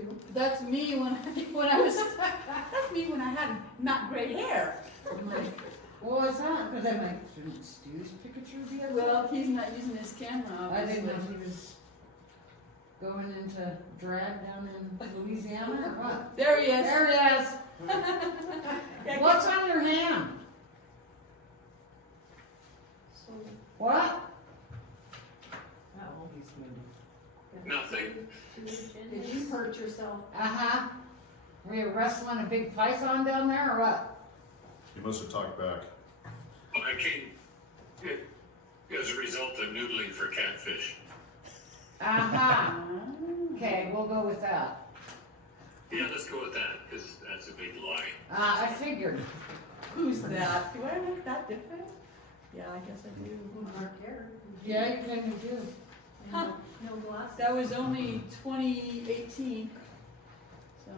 too. That's me when that's me when I had not gray hair. I'm like, well, it's not, because I'm like, shouldn't Stu's pick it through the other? Well, he's not using his camera, I didn't know obviously. if he was going into drag down in Louisiana or what. There he is. There it is. Yeah, What's on your hand? So, What? oh, Nothing. did you hurt yourself? Uh-huh. Were you wrestling a big python down there or what? You must have talked back. I came as a result of noodling for catfish. Uh-huh. Okay, we'll go with that. Yeah, let's go with that, because that's a big lie. I figured. Who's that? Do I look that different? Yeah, I guess I do. Dark hair. Yeah, you can do. And no glasses. That was only 2018, so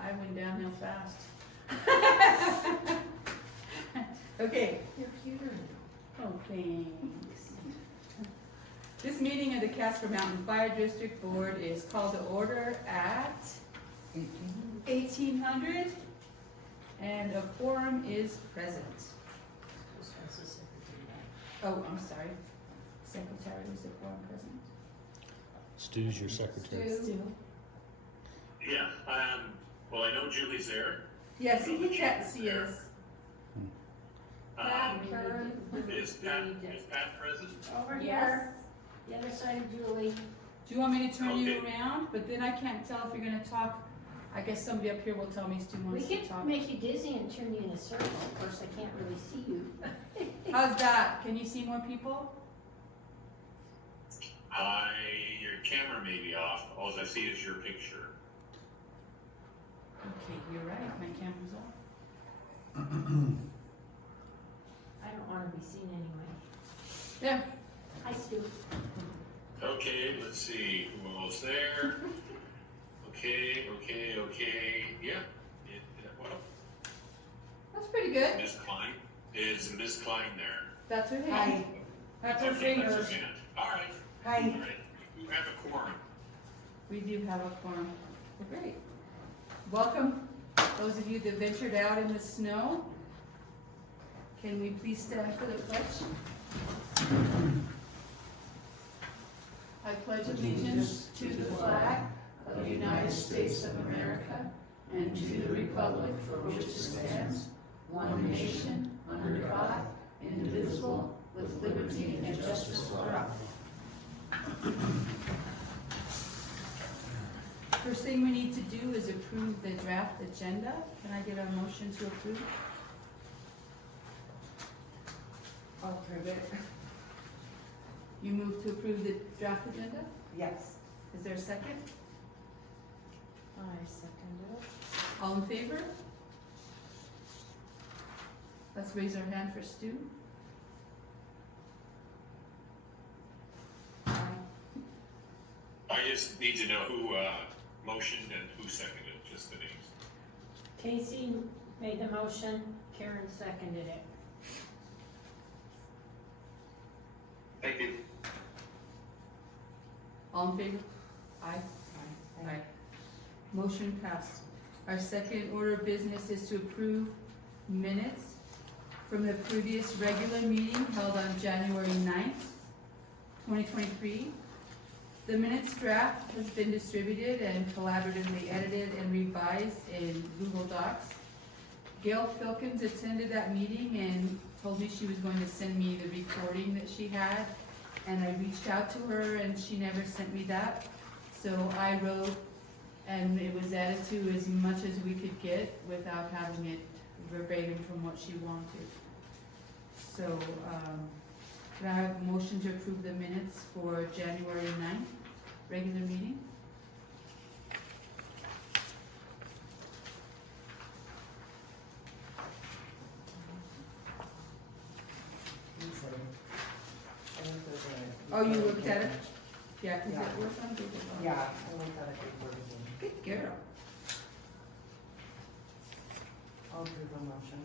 I went downhill fast. Okay. You're cuter now. Oh, thanks. This meeting of the Casper Mountain Fire District Board is called to order at 1800, and a quorum is present. Oh, I'm sorry. Secretary is the quorum present. Stu's your secretary. Stu. Yeah, well, I know Julie's there. Yes, he can't see us. Karen. Is Pat present? Over Yes. here. The other side of Julie. Do you want me to turn you Okay. around? But then I can't tell if you're gonna talk. I guess somebody up here will tell me Stu We wants to could talk. make you dizzy and turn you in a circle. Of course, I can't really see you. How's that? Can you see more people? Your camera may be off. All I see is your picture. Okay, you're right. My camera's off. I don't want to be seen anyway. There. Hi, Stu. Okay, let's see who else there. Okay. Yeah. Well, That's pretty good. Miss Klein. Is Miss Klein there? That's her Hi. hand. That's her Okay, that's her fingers. hand. All right. Hi. All right. You have a quorum. We do have a quorum. Well, great. Welcome, those of you that ventured out in the snow. Can we please stand for the pledge? I pledge allegiance to the flag of the United States of America and to the republic for which it stands, one nation, under God, indivisible, with liberty and justice for all. First thing we need to do is approve the draft agenda. Can I get a motion to approve? I'll prove it. You move to approve the draft agenda? Yes. Is there a second? I second it. All in favor? Let's raise our hand for Stu. Aye. I just need to know who motioned and who seconded, just the names. Casey made the motion, Karen seconded it. Thank you. All in favor? Aye. Aye. Motion passed. Our second order of business is to approve minutes from the previous regular meeting held on January 9th, 2023. The minutes draft has been distributed and collaboratively edited and revised in Google Docs. Gail Filkins attended that meeting and told me she was going to send me the recording that she had. And I reached out to her and she never sent me that. So I wrote, and it was added to as much as we could get without having it verbatim from what she wanted. So, can I have a motion to approve the minutes for January 9th, regular meeting? Oh, you looked at it? Yeah, cause it was on Google Docs. Yeah, I looked at it before the meeting. Good girl. I'll do the motion.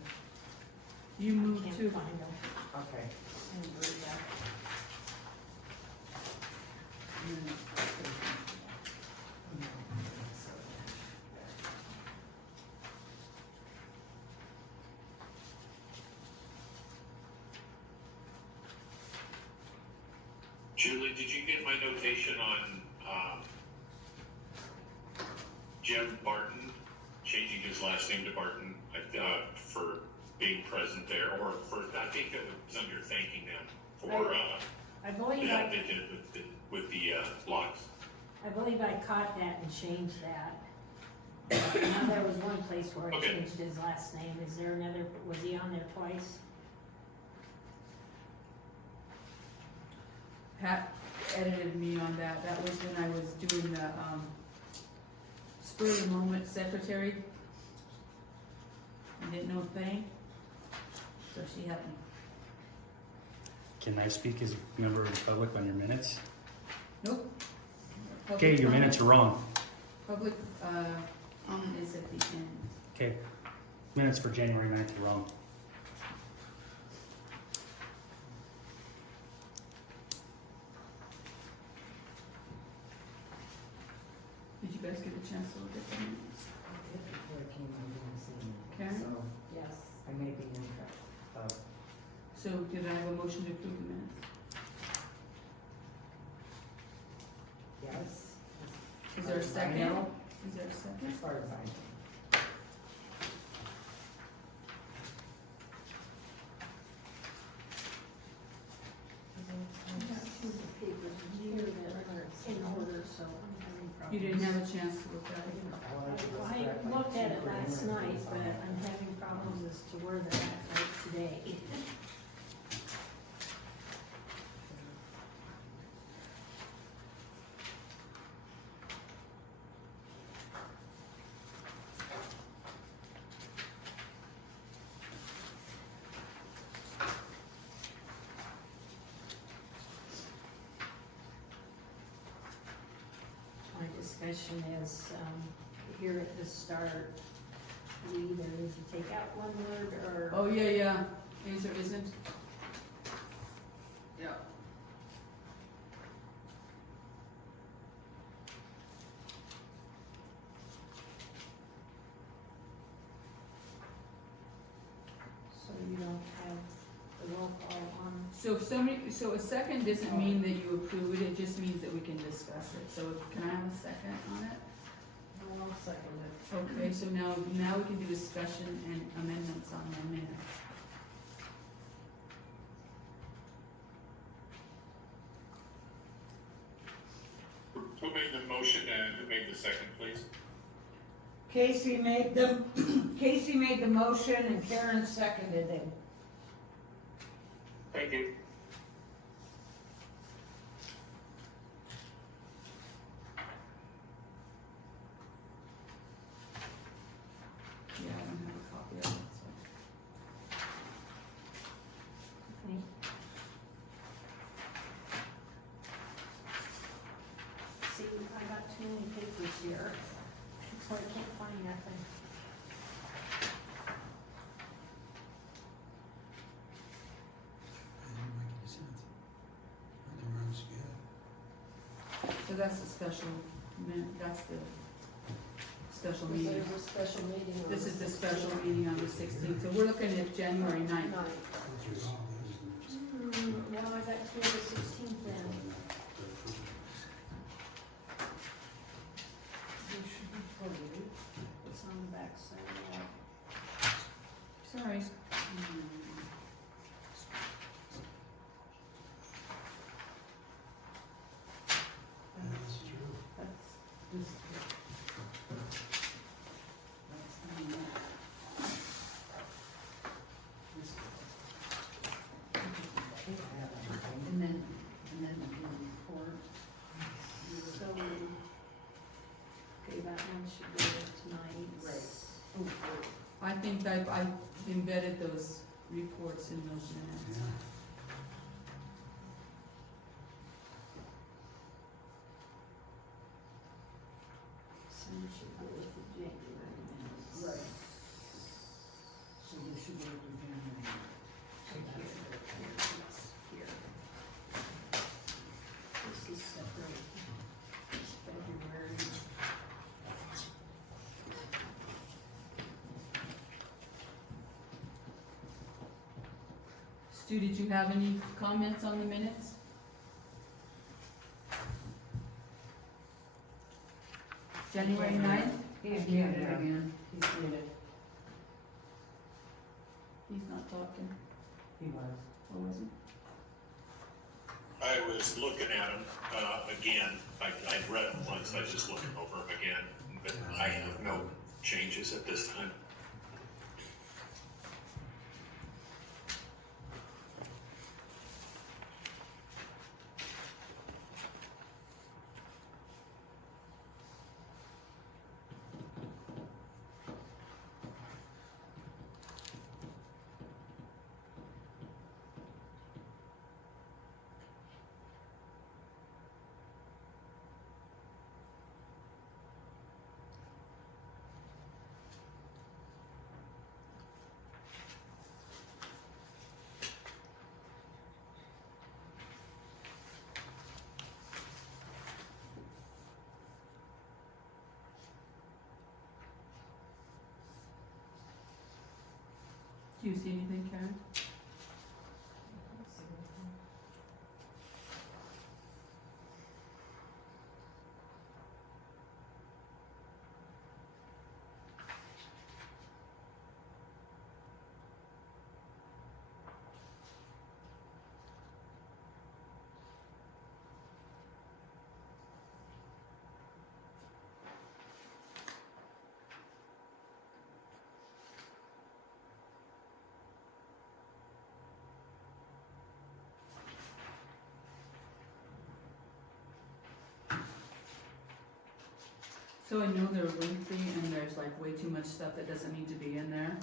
You moved Can't to, find them. Okay. And read that. Julie, did you get my notation on, Jim Barton, changing his last name to Barton, for being present there, or for, I think that was under thanking them for, I the believe help they did with the logs. I believe I caught that and changed that. Now, there was one place where I Okay. changed his last name. Is there another, was he on there twice? Pat edited me on that. That was when I was doing the, spur of the moment secretary. I didn't know a thing, so she helped me. Can I speak as a member of the public on your minutes? Nope. Okay, Public your comment- minutes are wrong. Public, comment is at the end. Okay, minutes for January 9th are wrong. Did you guys get a chance to look at the minutes? I did before I came, I didn't see them. Karen? So Yes. I may be in trouble. So did I have a motion to approve the minutes? Yes. Is there a As far as I second? know, Is there a second? As far as I know. I've got two of the papers here that are in order, so I'm having problems. You didn't have a chance to look at it? Well, I looked at it last night, but I'm having problems as to where they're at right today. My discussion is, here at the start, we either need to take out one word or. Oh, yeah, is or isn't? Yeah. So you don't have the roll call on. So if somebody, so a second doesn't mean that you approve it, it just means that we can discuss it. So can I have a second on it? I'll second it. Okay, so now we can do discussion and amendments on the minutes. Who made the motion and who made the second, please? Casey made the motion and Karen seconded it. Thank you. Yeah, I don't have a copy of it, so. Okay. See, I got too many papers here, so I can't find nothing. So that's the special, that's the special meeting. There's a special meeting on This the is the 16th. special meeting on the 16th, so we're looking at January 9th. Ninth. No, I got two of the 16th then. You should be voted. It's on the back side. Sorry. That's this. That's not that. This. I think I have everything. And then, The report. So, okay, that one should go tonight. Right. Oh, I think I embedded those reports in those minutes. So you should go with the January minutes. right. So you should go to January. Here. This is separate. It's February. Stu, did you have any comments on the minutes? January 9th? He's muted again. He's muted. He's not talking. He was. Or was he? I was looking at them, again, I'd read them once, I was just looking over them again, but I have no changes at this time. Do you see anything, Karen? So I know they're lengthy and there's like way too much stuff that doesn't need to be in there.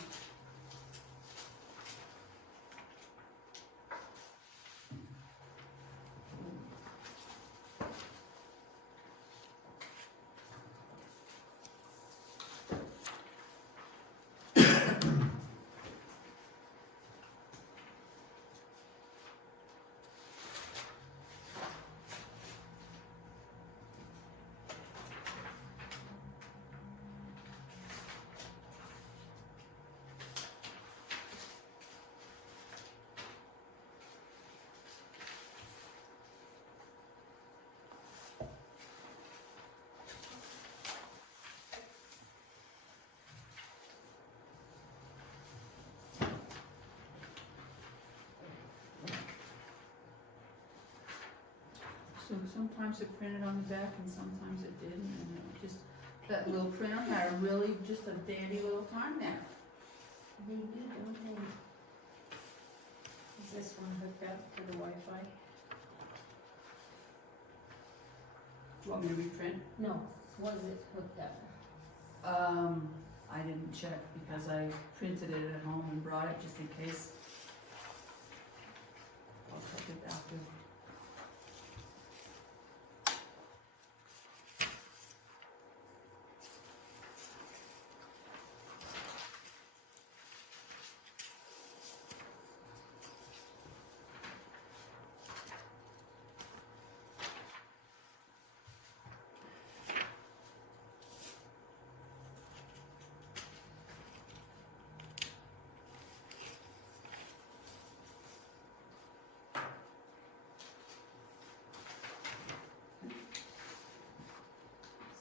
So sometimes it printed on the back and sometimes it didn't, and it just, that little printer had a really, just a dandy little time there. They do, don't they? Is this one hooked up to the Wi-Fi? Do you want me to reprint? No, was it hooked up? I didn't check because I printed it at home and brought it just in case. I'll check it after.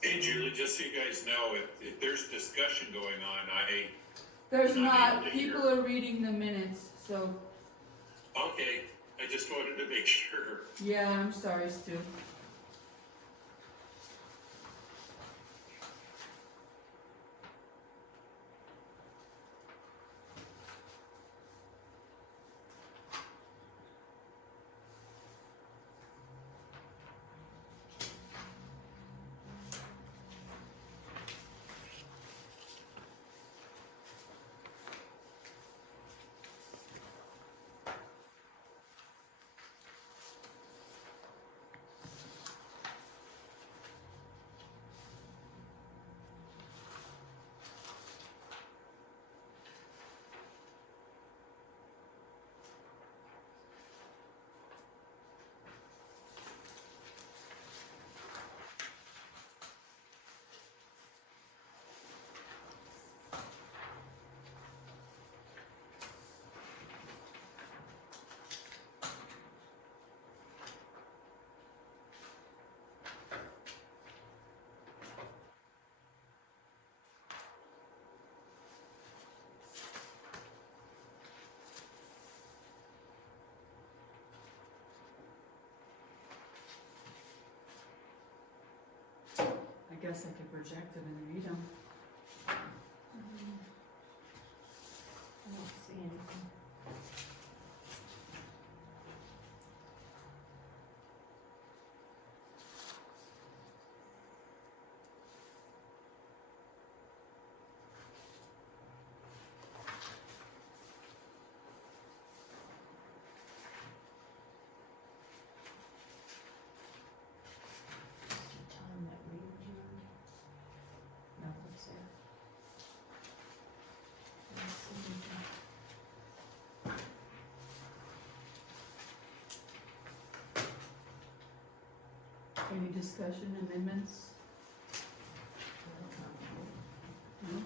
Hey Julie, just so you guys know, if there's discussion going on, There's Not not, able to hear. people are reading the minutes, so, okay, I just wanted to make sure. yeah, I'm sorry, Stu. guess I could project them and read them. I don't see anything. Just the time that we adjourned. No, it's there. Let's see. Any discussion, amendments? No?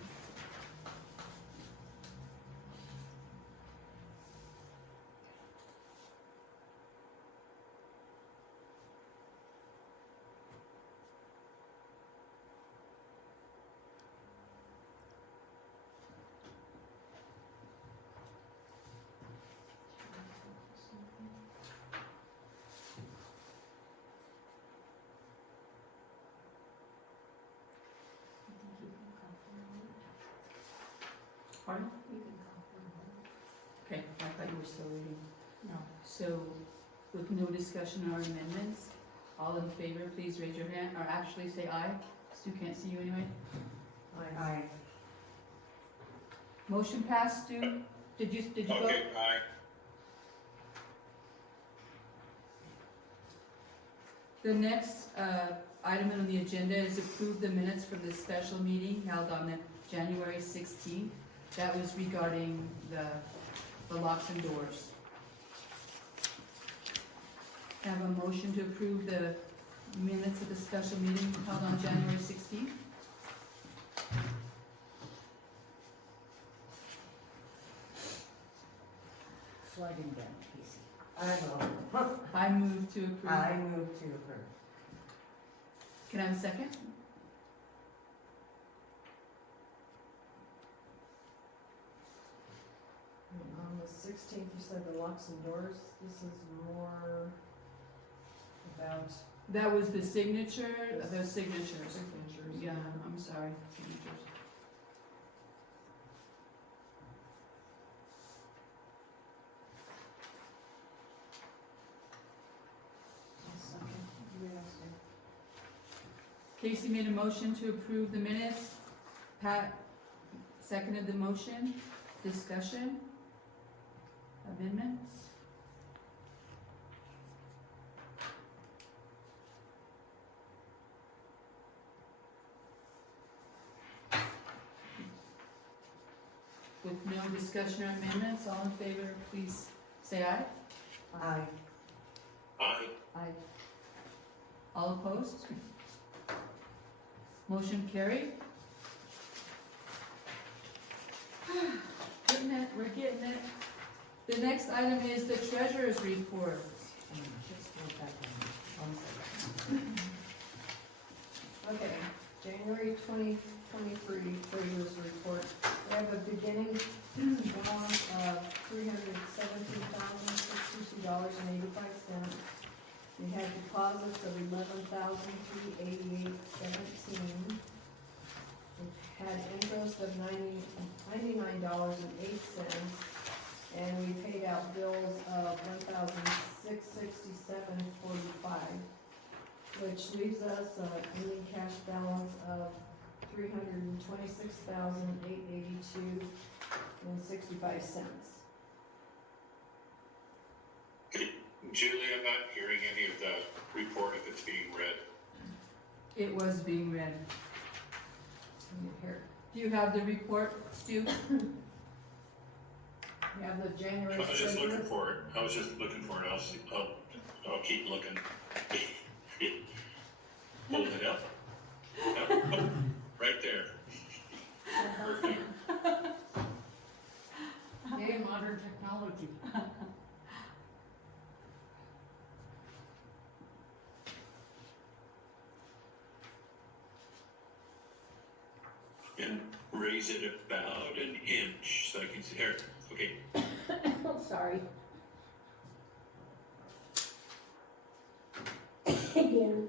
Pardon? You can call for a vote. Okay, I thought you were still reading. No. So, with no discussion or amendments, all in favor, please raise your hand, or actually say aye. Stu can't see you anyway. Aye. Motion passed, Stu. Did you vote? Okay, aye. The next item on the agenda is approve the minutes from the special meeting held on the January 16th. That was regarding the locks and doors. Have a motion to approve the minutes of the special meeting held on January 16th. Slugging down, Casey. I will. I move to approve. I move to approve. Can I have a second? On the 16th, you said the locks and doors. This is more about That was the signature, the signatures. signatures. Yeah, I'm sorry, signatures. I'll second. You asked her. Casey made a motion to approve the minutes. Pat seconded the motion. Discussion? Amendments? With no discussion or amendments, all in favor, please say aye. Aye. Aye. Aye. All opposed? Motion carried. Getting it, we're getting it. The next item is the treasurer's report. Just look back on it. 1 second. Okay, January 2023 treasurer's report. We have a beginning balance of $317,062.85. We had deposits of $11,388.17. We had interest of $99.08. And we paid out bills of $1,667.45. Which leaves us a ending cash balance of $326,882.65. Julie, I'm not hearing any of the report if it's being read. It was being read. Here, Do you have the report, Stu? we have the January I was just looking treasurer. for it. I'll see. I'll keep looking. Hold it up. Yep. Oh, right there. Perfect. Yay, modern technology. And raise it about an inch so I can see here. Okay. Oh, sorry. Again.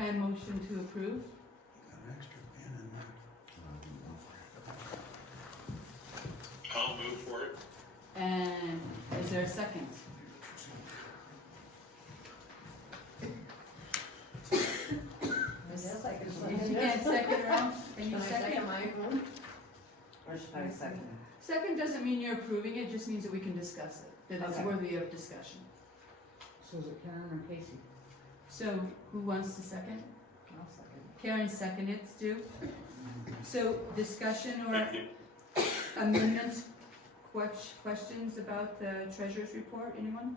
And motion to approve? Got an extra pen in there. I'll move for it. And is there a second? Yes, I can If second you it. can't second your own, can you Can I second? second my own? Or should I second Second doesn't mean you're approving it, just means that we can discuss it, that it's Okay. worthy of discussion. So is it Karen or Casey? So, who wants to second? I'll second. Karen seconded, Stu. So, discussion or Thank you. amendments, questions about the treasurer's report, anyone?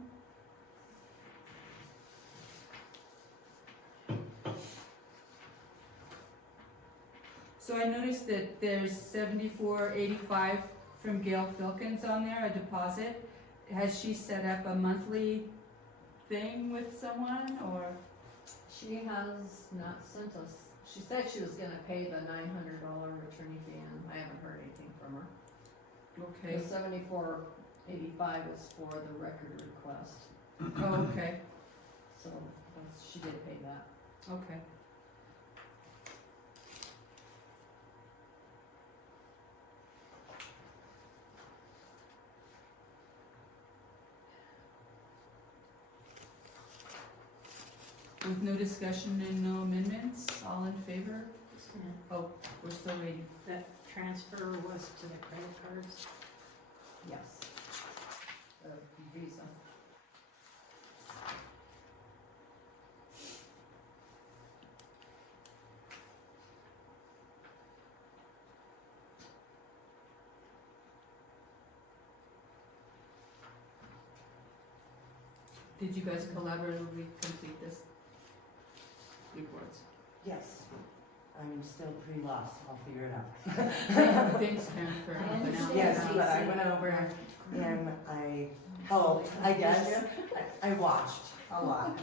So I noticed that there's $74.85 from Gail Filkins on there, a deposit. Has she set up a monthly thing with someone, or? She has not sent us, she said she was gonna pay the $900 attorney fee, and I haven't heard anything from her. Okay. The $74.85 is for the record request, Oh, okay, so that's, she did pay that. okay. With no discussion and no amendments, all in favor? Just a minute. Oh, we're still waiting. That transfer was to the credit cards. Yes. The visa. Did you guys collaboratively complete this reports? Yes. I'm still pretty lost. I'll figure it out. Thanks, Karen, for helping out. Yes, but I went over and I guess, I watched a lot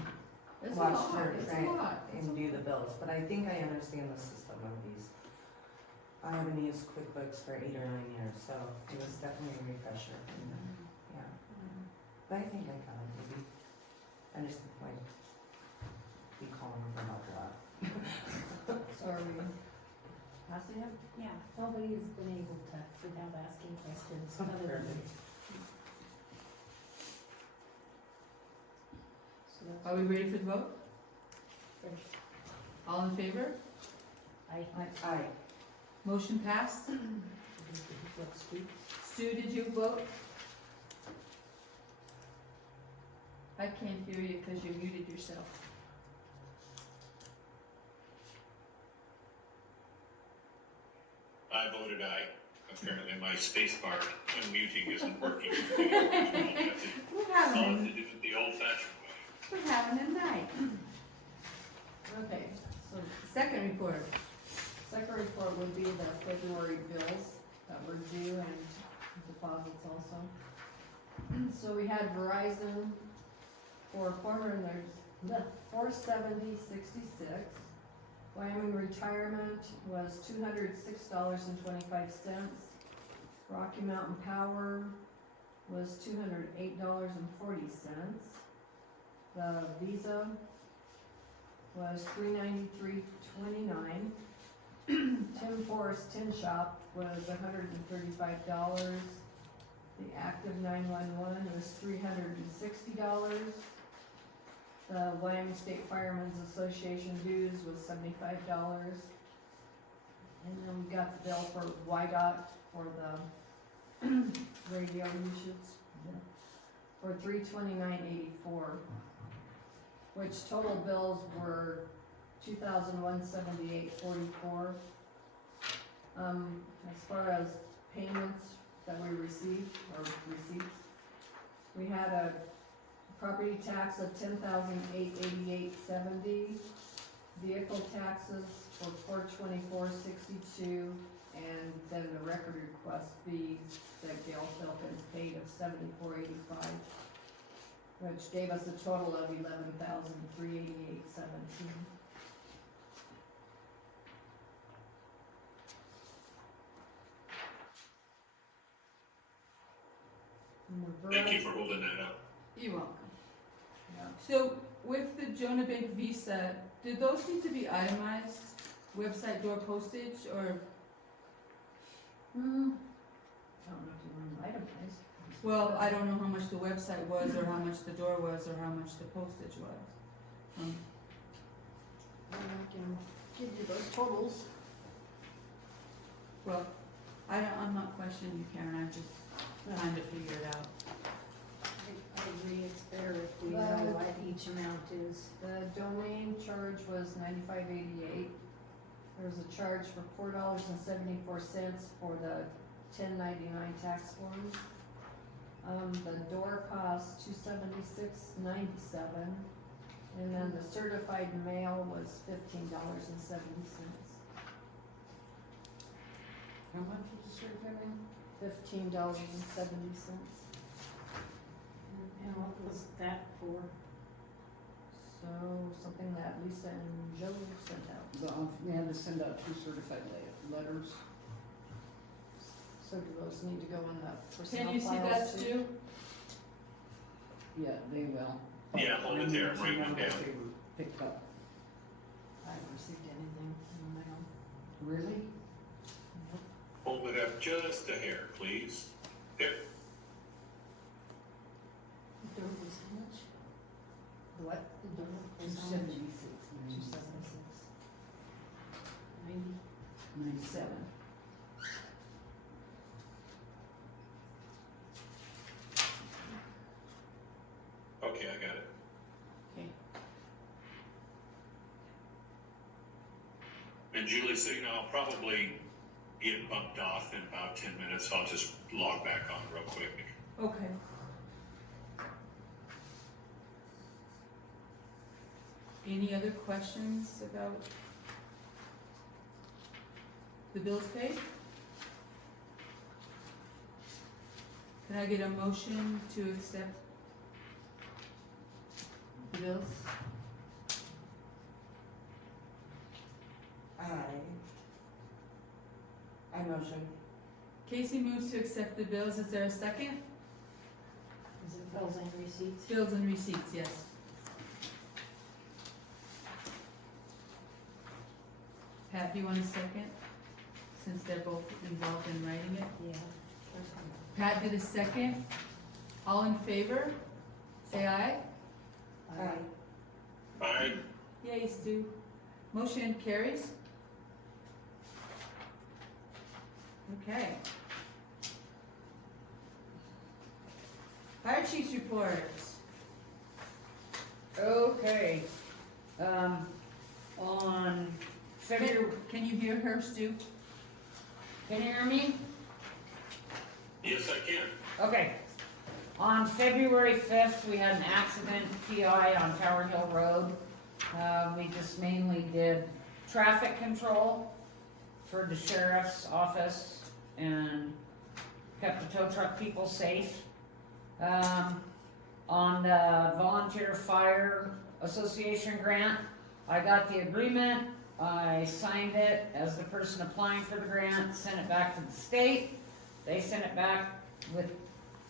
It's a Watch lot, her it's try a lot. and do the bills, but I think I understand the system of these. I haven't used QuickBooks for 8 or 9 years, so it was definitely a refresher for me. Yeah, but I think I got it, maybe. I just might be calling for help a lot. So are we passing it? Yeah, nobody's been able to, without asking questions, other than. Perfect. So that's- Are we ready for the vote? All in favor? Aye. Motion passed. Stu, did you vote? I can't hear you because you muted yourself. I voted aye. Apparently my space bar unmuting isn't working. We're I'll having, have to do it the old fashioned way. we're having a night. Okay, so Second report. second report would be the February bills that were due and deposits also. So we had Verizon for $470.66. Wyoming Retirement was $206.25. Rocky Mountain Power was $208.40. The Visa was $393.29. Tim Forrest Tin Shop was $135. The Active 911 was $360. The Wyoming State Firemen's Association dues was $75. And then we got the bill for YDOT for the radio usage for $329.84, which total bills were $2,178.44. As far as payments that we received, or receipts, we had a property tax of $10,888.70, vehicle taxes for $424.62, and then the record request fee that Gail Filkins paid of $74.85, which gave us a total of $11,388.17. Thank you for holding that up. You're welcome. Yeah. So with the Jonah Bank Visa, did those need to be itemized, website door postage, or, I don't know if you want them itemized. well, I don't know how much the website was, or how much the door was, or how much the postage was. I can give you those totals. Well, I'm not questioning you, Karen, I'm just trying to figure it out. I agree, it's better if we know what each amount is. The domain charge was $95.88. There was a charge for $4.74 for the 1099 tax forms. The door cost $276.97, and then the certified mail was $15.70. How much was the certificate? $15.70. And what was that for? So something that Lisa and Joe sent out. We had to send out 2 certified letters. So do those need to go in the personnel Can you see files that, too? Stu? Yeah, they will. Yeah, hold it there, I'm writing it down. They were picked up. I haven't received anything in the mail. Really? Hold it up just a hair, please. There. The door was how much? What? The door was how much? 276, 90. 97. Okay, I got it. Okay. And Julie, so you know, I'll probably get bumped off in about 10 minutes. I'll just log back on real quick. Okay. Any other questions about the bills paid? Can I get a motion to accept the bills? I motion. Casey moves to accept the bills. Is there a second? Is it bills and receipts? Bills and receipts, yes. Pat, do you want a second? Since they're both involved in writing it. Yeah. Pat did a second. All in favor? Say aye. Aye. Yay, Stu. Motion carries. Okay. Fire chief's reports. Okay. On February, Can you hear her, Stu? can you hear me? Yes, I can. Okay. On February 5th, we had an accident, PI on Tower Hill Road. We just mainly did traffic control for the sheriff's office and kept the tow truck people safe. On the Volunteer Fire Association grant, I got the agreement, I signed it as the person applying for the grant, sent it back to the state. They sent it back with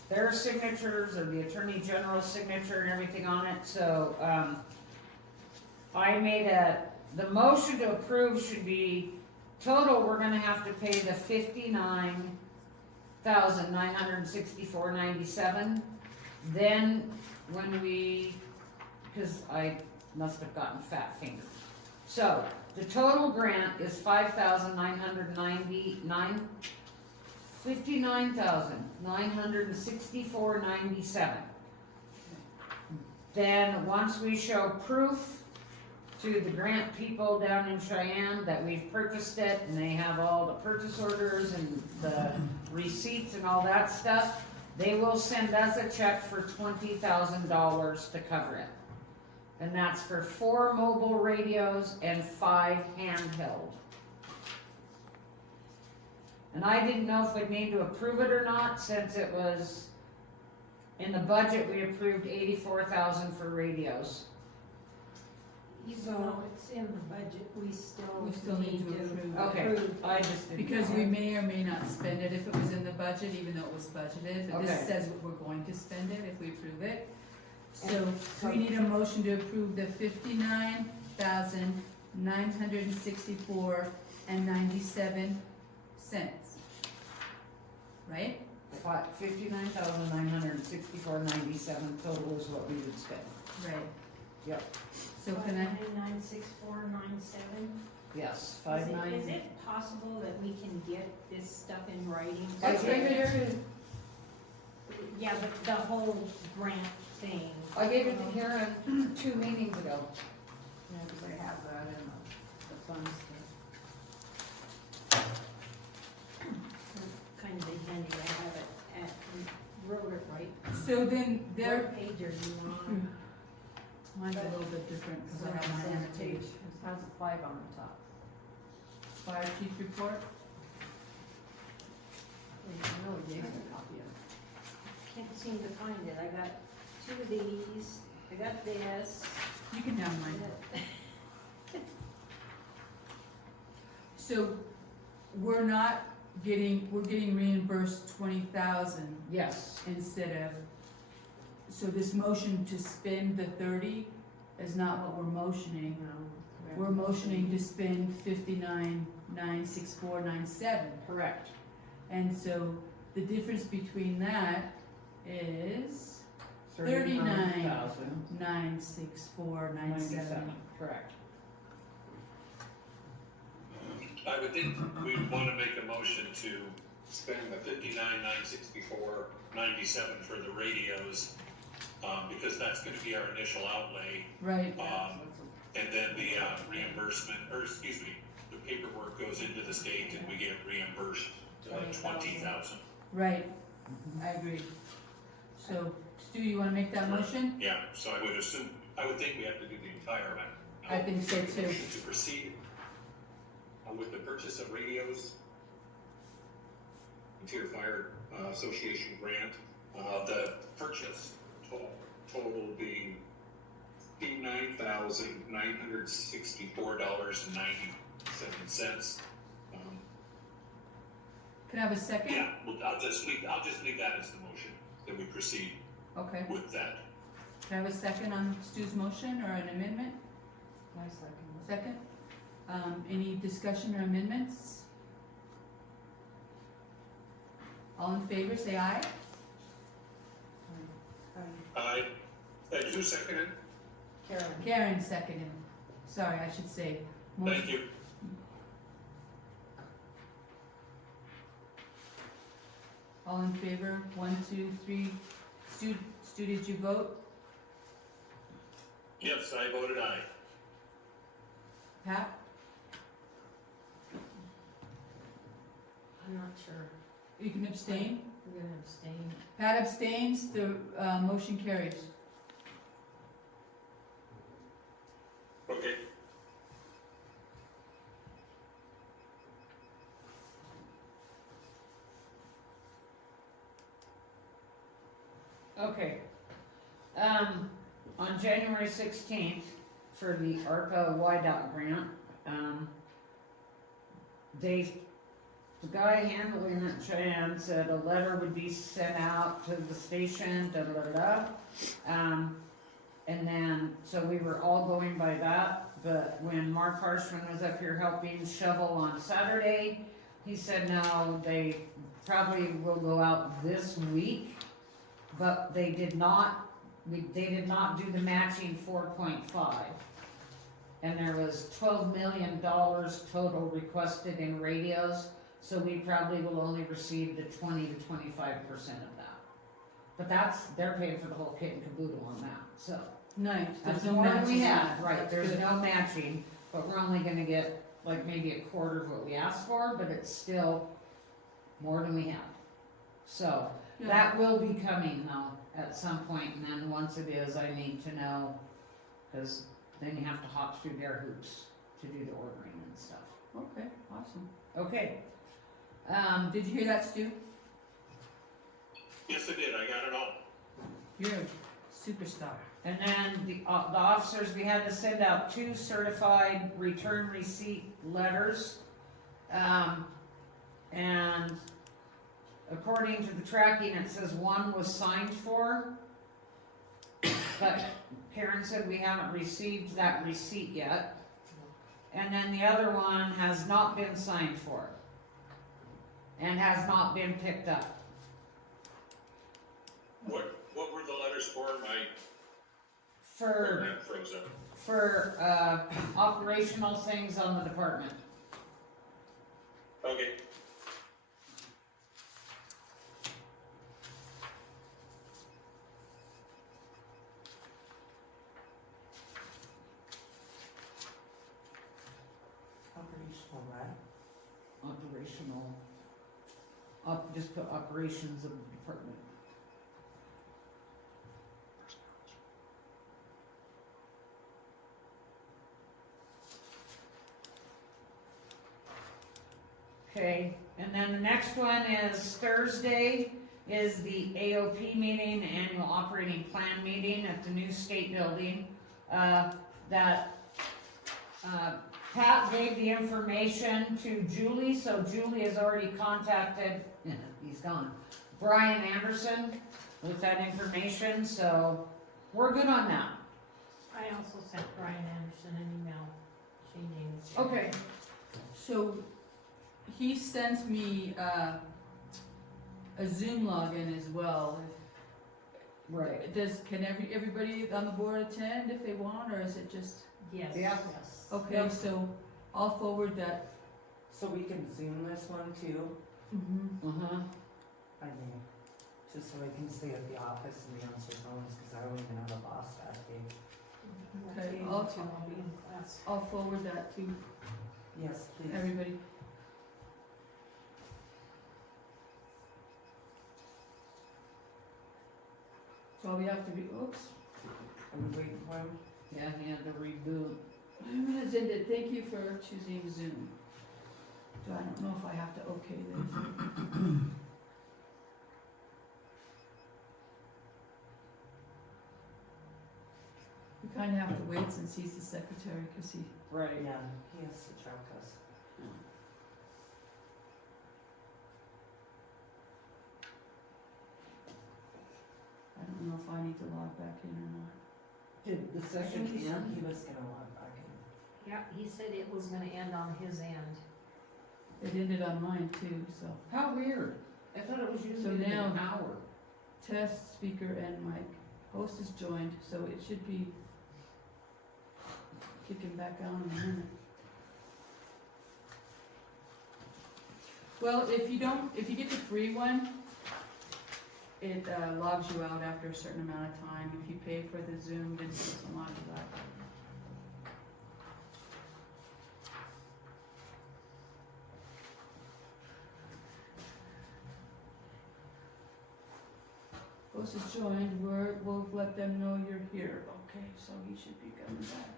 their signatures or the Attorney General's signature and everything on it, so, I made the motion to approve should be, total, we're gonna have to pay the $59,964.97. Then, when we, because I must have gotten fat fingered. So, the total grant is $59,964.97. Then, once we show proof to the grant people down in Cheyenne that we've purchased it, and they have all the purchase orders and the receipts and all that stuff, they will send us a check for $20,000 to cover it. And that's for 4 mobile radios and 5 handheld. And I didn't know if we'd need to approve it or not, since it was, in the budget, we approved $84,000 for radios. Even though it's in the budget, we still need to approve it. Okay, approve. I just didn't Because know. we may or may not spend it if it was in the budget, even though it was budgeted. But this Okay. says we're going to spend it if we approve it. So we need a motion to approve the 59,964.97, right? 59,964.97 total is what we would spend. Right. Yep. So can I, 96497. Yes, Is 59. it possible that we can get this stuff in writing? I gave it Yeah, the whole grant thing. I gave it to Karen 2 meetings ago. Yeah, 'cause I have that in the fund stuff. Kind of handy to have it at, wrote it right. so then there, What page are you on? mine's a little bit different because I have mine on the page. It has a 5 on the top. Fire chief report, I know we gave you a copy of it. Can't seem to find it. I got 2 of these. I got this. you can have mine. So we're getting reimbursed 20,000 Yes, instead of, so this motion to spend the 30 is not what we're motioning. We're motioning to spend 59,964.97. correct. And so the difference between that is 39,964.97. Correct. I would think we'd wanna make a motion to spend the 59,964.97 for the radios, because that's gonna be our initial outlay. Right, And then the reimbursement, or excuse me, the paperwork goes into the state and we get reimbursed 20,000. right, I agree. So Stu, you wanna make that motion? Yeah, so I would think we have to do the entire amount. I think so too. Motion to proceed with the purchase of radios, Interior Fire Association grant, the purchase total being $59,964.97. Can I have a second? Yeah, well, I'll just leave that as the motion, that we proceed Okay, with that. can I have a second on Stu's motion or an amendment? My second. Second? Any discussion or amendments? All in favor, say aye. And who seconded? Karen. Karen seconded. Sorry, I should say. Thank you. All in favor, 1, 2, 3. Stu, did you vote? Yes, I voted aye. Pat? I'm not sure. You can abstain? I'm gonna abstain. Pat abstains, the motion carries. Okay. Okay. On January 16th, for the ARPA YDOT grant, the guy handling it, Cheyenne, said a letter would be sent out to the station, and then, so we were all going by that, but when Mark Harshman was up here helping shovel on Saturday, he said no, they probably will go out this week, but they did not do the matching 4.5. And there was $12 million total requested in radios, so we probably will only receive the 20 to 25% of that. But they're paying for the whole kit and caboodle on that, so. Nice. That's There's no more than we matches. had, right, That's there's good. no matching, but we're only gonna get like maybe a quarter of what we asked for, but it's still more than we had. So, Yeah. that will be coming though, at some point, and then once it is, I need to know, cause then you have to hop through their hoops to do the ordering and stuff. Okay, awesome. Okay. Did you hear that, Stu? Yes, I did. I got it all. You're a superstar. And then the officers, we had to send out 2 certified return receipt letters. And according to the tracking, it says 1 was signed for. but Karen said we haven't received that receipt yet. And then the other one has not been signed for and has not been picked up. What were the letters for? My For, program froze up. for, operational things on the department. Okay. Operational what? Operational, just put operations of the department. Okay, and then the next one is Thursday is the AOP meeting, annual operating plan meeting at the new state building. Pat gave the information to Julie, so Julie has already contacted, he's gone, Brian Anderson with that information, so we're good on that. I also sent Brian Anderson an email changing. Okay. So, he sent me, a Zoom login as well. Right. Can everybody on the board attend if they want, or is it just, Yes, Yeah. yes. okay, Yep. so I'll forward that. So we can Zoom this one too, Uh-huh. I mean, just so I can stay at the office and answer phones, cause I don't even have a boss that day. Okay, I'll I'll- be in class. I'll forward that to Yes, please. everybody. So we have to be, oops, Are we waiting for him? Yeah, he had to reboot. I'm gonna end it, thank you for choosing Zoom. So I don't know if I have to okay this. We kinda have to wait since he's the secretary, cause he, Right. Yeah, he has to track us. I don't know if I need to log back in or not. Did the I session think he said end? he was gonna log back in. Yeah, he said it was gonna end on his end. It ended on mine too, so. How weird. I thought it was usually now- an hour. Test, speaker, and mic. Host is joined, so it should be kicking back on in a minute. Well, if you get the free one, it logs you out after a certain amount of time. If you pay for the Zoom, then it doesn't log you out. Host is joined, we'll let them know you're here. Okay, so he should be coming back.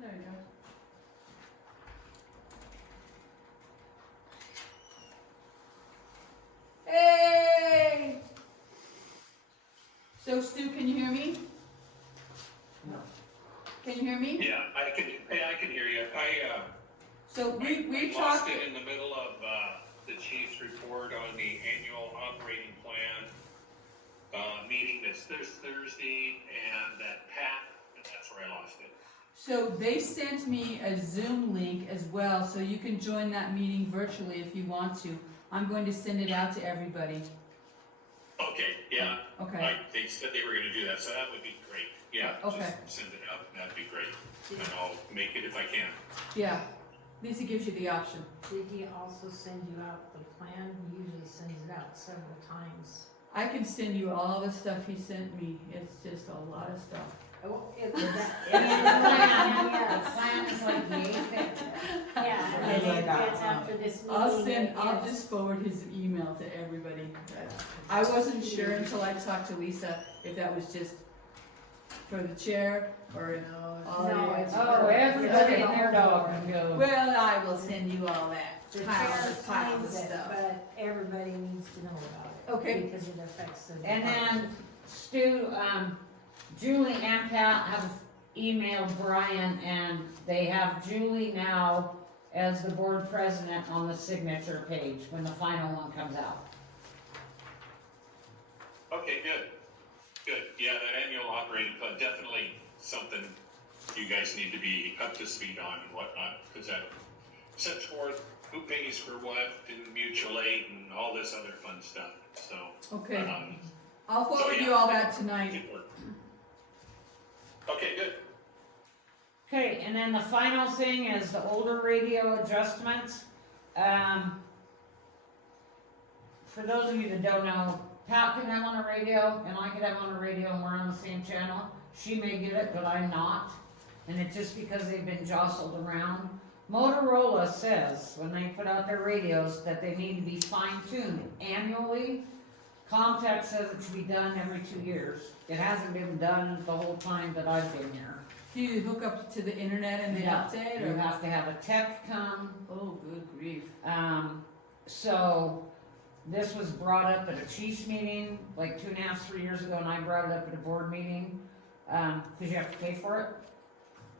There you go. Hey! So Stu, can you hear me? No. Can you hear me? Yeah, I can hear you. So we lost talked. it in the middle of the chief's report on the annual operating plan meeting this Thursday, and that Pat, and that's where I lost it. So they sent me a Zoom link as well, so you can join that meeting virtually if you want to. I'm going to send it out to everybody. Okay, yeah. Okay. They said they were gonna do that, so that would be great. Yeah, Okay. just send it out, that'd be great. And I'll make it if I can. Yeah. Lisa gives you the option. Did he also send you out the plan? He usually sends it out several times. I can send you all the stuff he sent me. It's just a lot of stuff. Oh, it's The yes. plan is like yay fit. Yeah, I and like that. it's after this meeting. I'll just forward his email to everybody. I wasn't sure until I talked to Lisa if that was just for the chair or if. No, it's Oh, everybody and their dog can go. Well, I will send you all that. The Piles chair and piles of signs it, stuff. but everybody needs to know about it. Okay. Because it affects the. And department. then Stu, Julie and Pat have emailed Brian, and they have Julie now as the board president on the signature page when the final one comes out. Okay, good, good. Yeah, that annual operating fund, definitely something you guys need to be up to speed on and whatnot, because that sets forth who pays for what and mutual aid and all this other fun stuff, so. Okay, um, I'll forward yeah. you all that tonight. good work. Okay, good. Okay, and then the final thing is the older radio adjustments. For those of you that don't know, Pat can have on a radio, and I can have on a radio, and we're on the same channel. She may get it, but I'm not, and it's just because they've been jostled around. Motorola says, when they put out their radios, that they need to be fine-tuned annually. Comtech says it should be done every 2 years. It hasn't been done the whole time that I've been here. Do you hook up to the internet and they Yeah, update, You or? have to have a tech come. Oh, good grief. So this was brought up at a chiefs meeting like 2.5, 3 years ago, and I brought it up at a board meeting, cause you have to pay for it.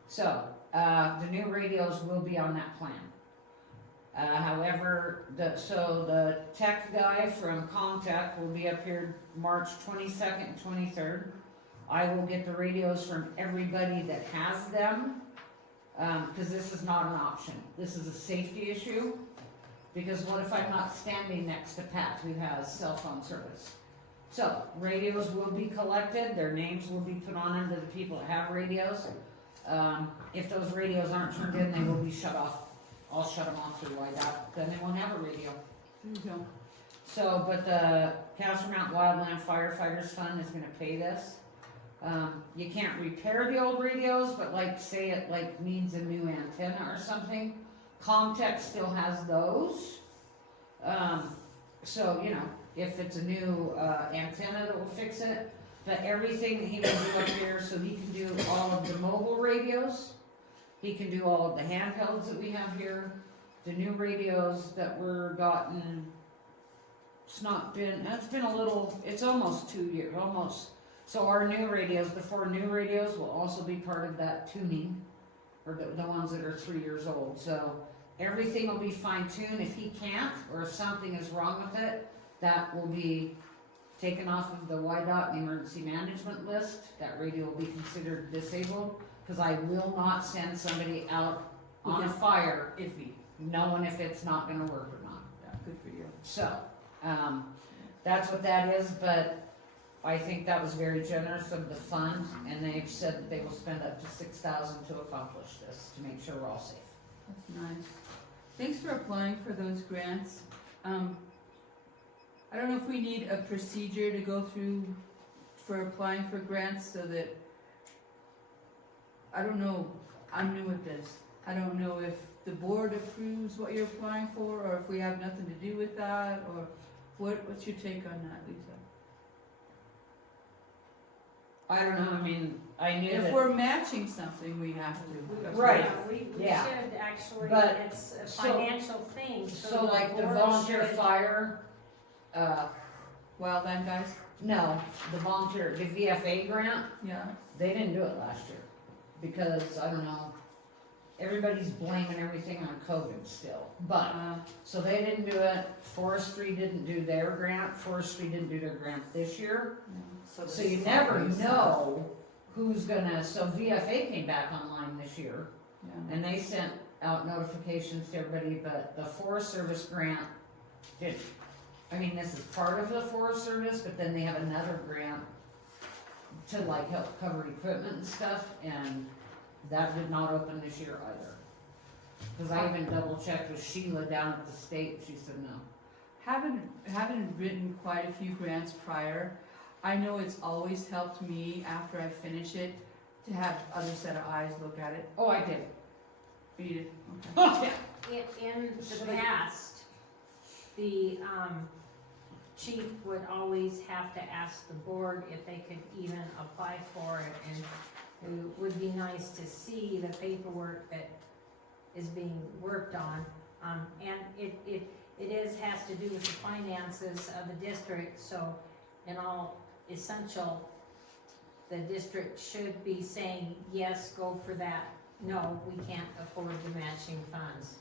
So, the new radios will be on that plan. However, the tech guy from Comtech will be up here March 22nd and 23rd. I will get the radios from everybody that has them, cause this is not an option. This is a safety issue. Because what if I'm not standing next to Pat, who has cell phone service? So, radios will be collected, their names will be put on under the people that have radios. If those radios aren't turned in, they will be shut off. I'll shut them off through WIDOT, then they won't have a radio. There you go. So, but the Casper Mountain Wildland Firefighters Fund is gonna pay this. You can't repair the old radios, but like, say it like needs a new antenna or something, Comtech still has those. So, you know, if it's a new, antenna that will fix it, but everything that he will do up here, so he can do all of the mobile radios, he can do all of the handhelds that we have here, the new radios that were gotten, it's been a little, it's almost 2 years, almost. So our new radios, the 4 new radios will also be part of that tuning, or the ones that are 3 years old, so everything will be fine-tuned. If he can't, or if something is wrong with it, that will be taken off of the WIDOT and emergency management list. That radio will be considered disabled, because I will not send somebody out on a fire Iffy. knowing if it's not gonna work or not. Yeah, good for you. So, that's what that is, but I think that was very generous of the fund, and they've said that they will spend up to $6,000 to accomplish this, to make sure we're all safe. That's nice. Thanks for applying for those grants. I don't know if we need a procedure to go through for applying for grants so that, I don't know, I'm new at this. I don't know if the board approves what you're applying for, or if we have nothing to do with that, or what's your take on that, Lisa? I don't know, I mean, I knew If that, we're matching something, we have to. Right. Yeah, we Yeah. should actually, But- it's a so- financial thing, so like the board volunteer should- fire, Wildland guys? no, the VFA grant, Yeah. they didn't do it last year. Because, I don't know, everybody's blaming everything on COVID still, but, so they didn't do it, Forestry didn't do their grant, Forestry didn't do their grant this year. So you never know who's gonna, so VFA came back online this year, Yeah. and they sent out notifications to everybody, but the Forest Service grant didn't. I mean, this is part of the Forest Service, but then they have another grant to like help cover equipment and stuff, and that did not open this year either. Cause I even double checked with Sheila down at the state, she said no. Having written quite a few grants prior, I know it's always helped me after I finish it to have other set of eyes look at it. Oh, I did. You did? Okay. Oh, yeah. In the past, the, chief would always have to ask the board if they could even apply for it, and it would be nice to see the paperwork that is being worked on. And it has to do with the finances of the district, so in all essential, the district should be saying, yes, go for that. No, we can't afford the matching funds.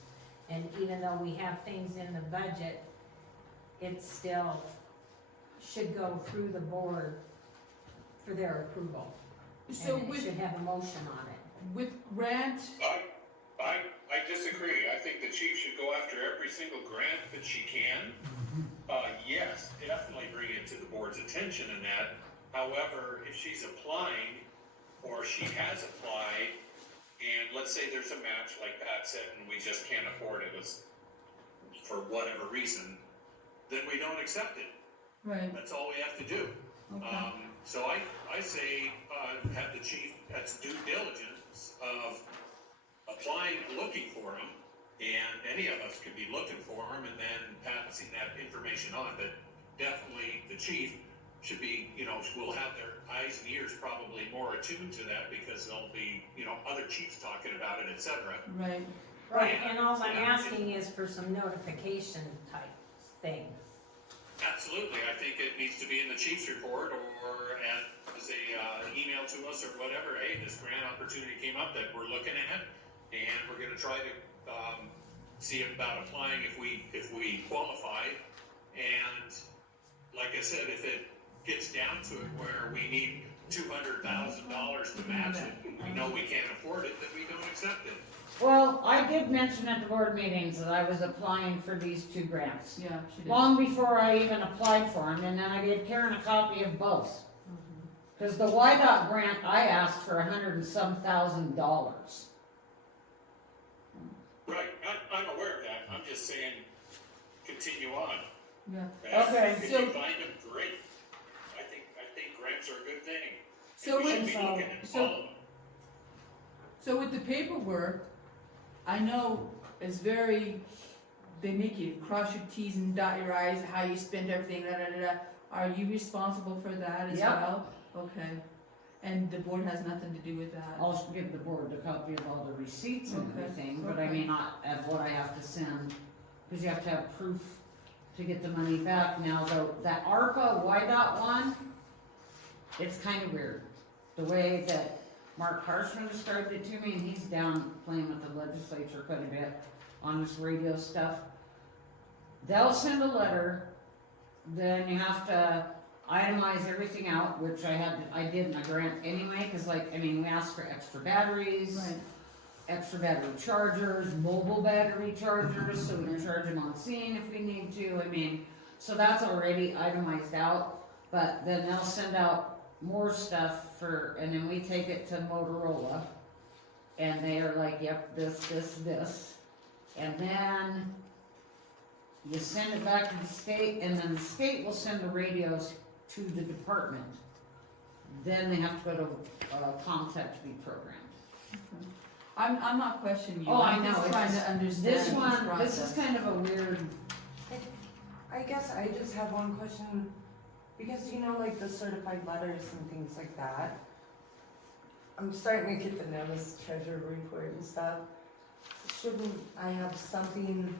And even though we have things in the budget, it still should go through the board for their approval. So And it with, should have a motion on it. with grant, I disagree. I think the chief should go after every single grant that she can. Yes, definitely bring it to the board's attention in that. However, if she's applying, or she has applied, and let's say there's a match like Pat said, and we just can't afford it for whatever reason, then we don't accept it. right, That's all we have to do. okay, So I say, have the chief, that's due diligence of applying, looking for them, and any of us could be looking for them, and then passing that information on, but definitely the chief should be, will have their eyes and ears probably more attuned to that, because there'll be, other chiefs talking about it, et cetera. right. Right, and all I'm Yeah. asking is for some notification type things. Absolutely, I think it needs to be in the chief's report, or as a email to us or whatever, hey, this grant opportunity came up that we're looking at, and we're gonna try to, see about applying if we qualify, and like I said, if it gets down to it where we need $200,000 to match it, and we know we can't afford it, then we don't accept it. Well, I did mention at the board meetings that I was applying for these 2 grants. Yeah, she did. Long before I even applied for them, and then I gave Karen a copy of both. Cause the YDOT grant, I asked for $100 and some thousand. Right, I'm aware of that, I'm just saying, continue on. Yeah, Okay, If so- you find them, great. I think grants are a good thing. so We should with, be looking at all of them. so with the paperwork, I know it's very, they make you cross your T's and dot your I's, how you spend everything, da da da da. Are you responsible for that as Yep. well? Okay, and the board has nothing to do with that? I'll give the board a copy of all the receipts and Okay, everything, but I okay. mean, not of what I have to send, cause you have to have proof to get the money back. Now, that ARPA YDOT one, it's kinda weird. The way that Mark Harshman described it to me, and he's down playing with the legislature quite a bit on this radio stuff. They'll send a letter, then you have to itemize everything out, which I did in my grant anyway, cause we asked for extra batteries. Right, Extra battery chargers, mobile battery chargers, so we can charge them on scene if we need to, so that's already itemized out, but then they'll send out more stuff and then we take it to Motorola, and they are like, yep, this, and then you send it back to the state, and then the state will send the radios to the department, then they have to go to contact to be programmed. I'm not questioning you, Oh, I I'm know, just it's trying to just- understand This this one, process. this is kind of a weird, I guess I just have one question, because like the certified letters and things like that. I'm starting to get the notice treasurer report and stuff. Shouldn't I have something,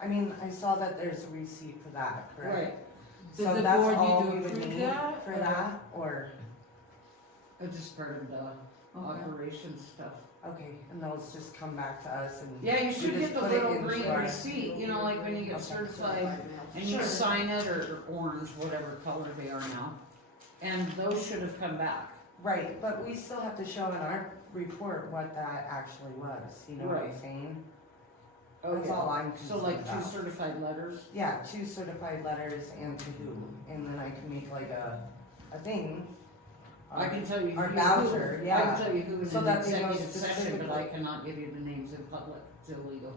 I saw that there's a receipt for that, correct? right, Does So the that's board all need we to would approve need that? for that, or, it's just part of the Okay. operations stuff. okay, and those just come back to us and. Yeah, you we should just get the put it little into green our- receipt, like when you get certified, and you Sure. sign it, or orange, whatever color they are now, and those should have come back. Right, but we still have to show in our report what that actually was, you know what I'm Right. saying? That's Okay. all I'm So concerned like 2 about. certified letters? Yeah, 2 certified letters and to who, and then I can make like a thing. I can tell you who. Our voucher, I yeah. can tell you who in So an that they know executive session, but I specifically. cannot give you the names in public, it's illegal.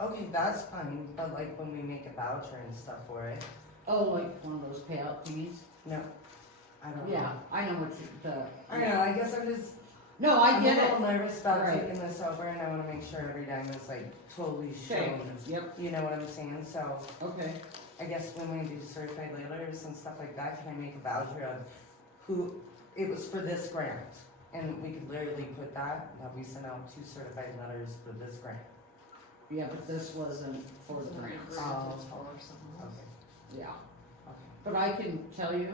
Okay, that's fine, but like when we make a voucher and stuff for it, Oh, like one of those payout thingies? no, I don't know. Yeah, I know what I don't know, I guess I'm just, No, I I'm a get little it. nervous about Right. taking this over and I wanna make sure every dime is like totally Okay, shown. yep, You know what I'm saying, so okay. I guess when we do certified letters and stuff like that, can I make a voucher of who, it was for this grant? And we could literally put that we sent out 2 certified letters for this grant. Yeah, but this wasn't for the grants. Oh. Or something else. Okay, Yeah, okay. but I can tell you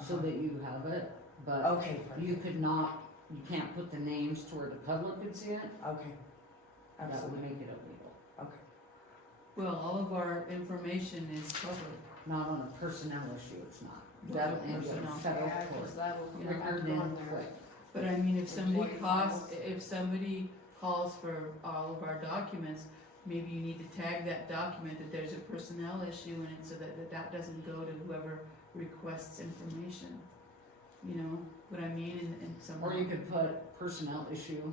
so Uh-huh. that you have it, but Okay, perfect. you could not, you can't put the names to where the public could see it. Okay, That would absolutely, make it illegal. okay. Well, all of our information is covered. Not on a personnel issue, it's not. That'll end up in Personnel. federal Yeah, court. 'cause that'll You come know, back Record in on there. quick. But I mean, if For somebody 20 calls, files. if somebody calls for all of our documents, maybe you need to tag that document that there's a personnel issue in it so that doesn't go to whoever requests information. You know what I mean? And some. Or you could put personnel issue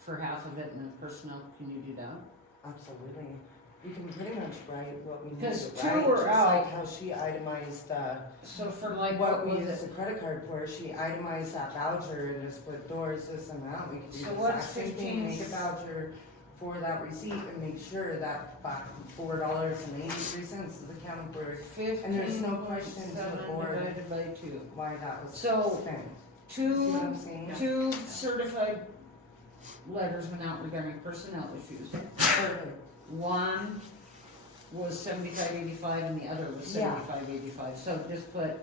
for half of it and then personnel, can you do that? Absolutely. You can pretty much write what we need Because to two write, were just out. like how she itemized, So for like, what what we was use it? the credit card for, she itemized that voucher and just put doors, this and that, we could do So the what's exact same thing, make a 15? voucher for that receipt and make sure that $4.83 is accounted for, and there's no question to the 15.7 board divided by 2. why that was So, spent. See what I'm Two, saying? two certified letters went out regarding personnel issues. Perfect. One was 7585 and the other was Yeah. 7585. So just put,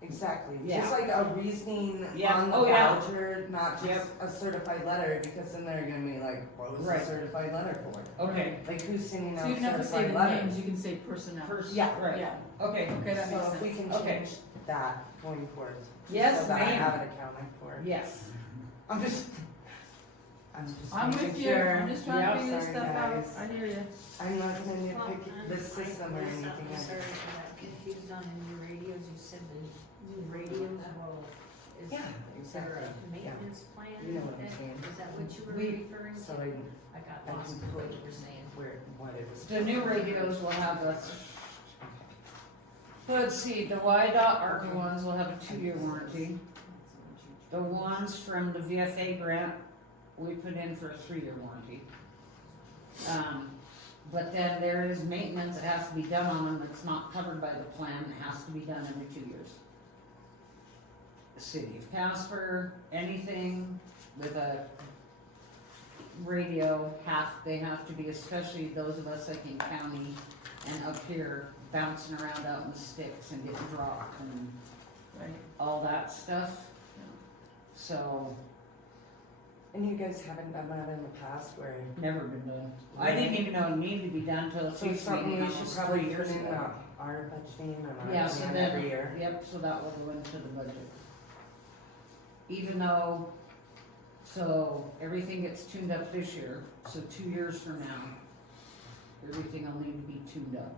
Exactly, Yeah. just like a reasoning Yeah. on the Oh, yeah. voucher, not Yep. just a certified letter, because then they're gonna be like, what was Right. the certified letter for? okay. Like, who's sending So out you don't have to say certified the letters? names, you can say personnel. Yeah, Right. Yeah, Okay. okay, that makes So if we sense. can Okay. change that going forward. just Yes, So that I ma'am. have it accounted for. Yes. I'm just I'm making with you, sure. I'm just trying Yeah, to figure this sorry, stuff out, guys. I hear you. I'm not gonna Well, nitpick the system or anything. I'm sorry for that, confused on the new radios, you said the new radios, well, is Yeah, there exactly. a maintenance plan? You know what I'm saying. Is that what you were We- referring to? So I got I lost can in what put you were saying. what it was. The new radios will have a, let's see, the YDOT ARCA ones will have a 2-year warranty. The ones from the VFA grant, we put in for a 3-year warranty. But then there is maintenance that has to be done on them that's not covered by the plan, it has to be done every 2 years. The city of Casper, anything with a radio, they have to be, especially those of us like in county and up here, bouncing around out in the sticks and getting dropped and Right. all that stuff. So, And you guys haven't done that in the past where, never been done. I didn't even know it needed to be done till so six something meeting we should almost probably 3 years put in ago. our budgeting and Yeah, our so plan then, every year. yep, so that will go into the budget. Even though, so everything gets tuned up this year, so 2 years from now, everything will need to be tuned up.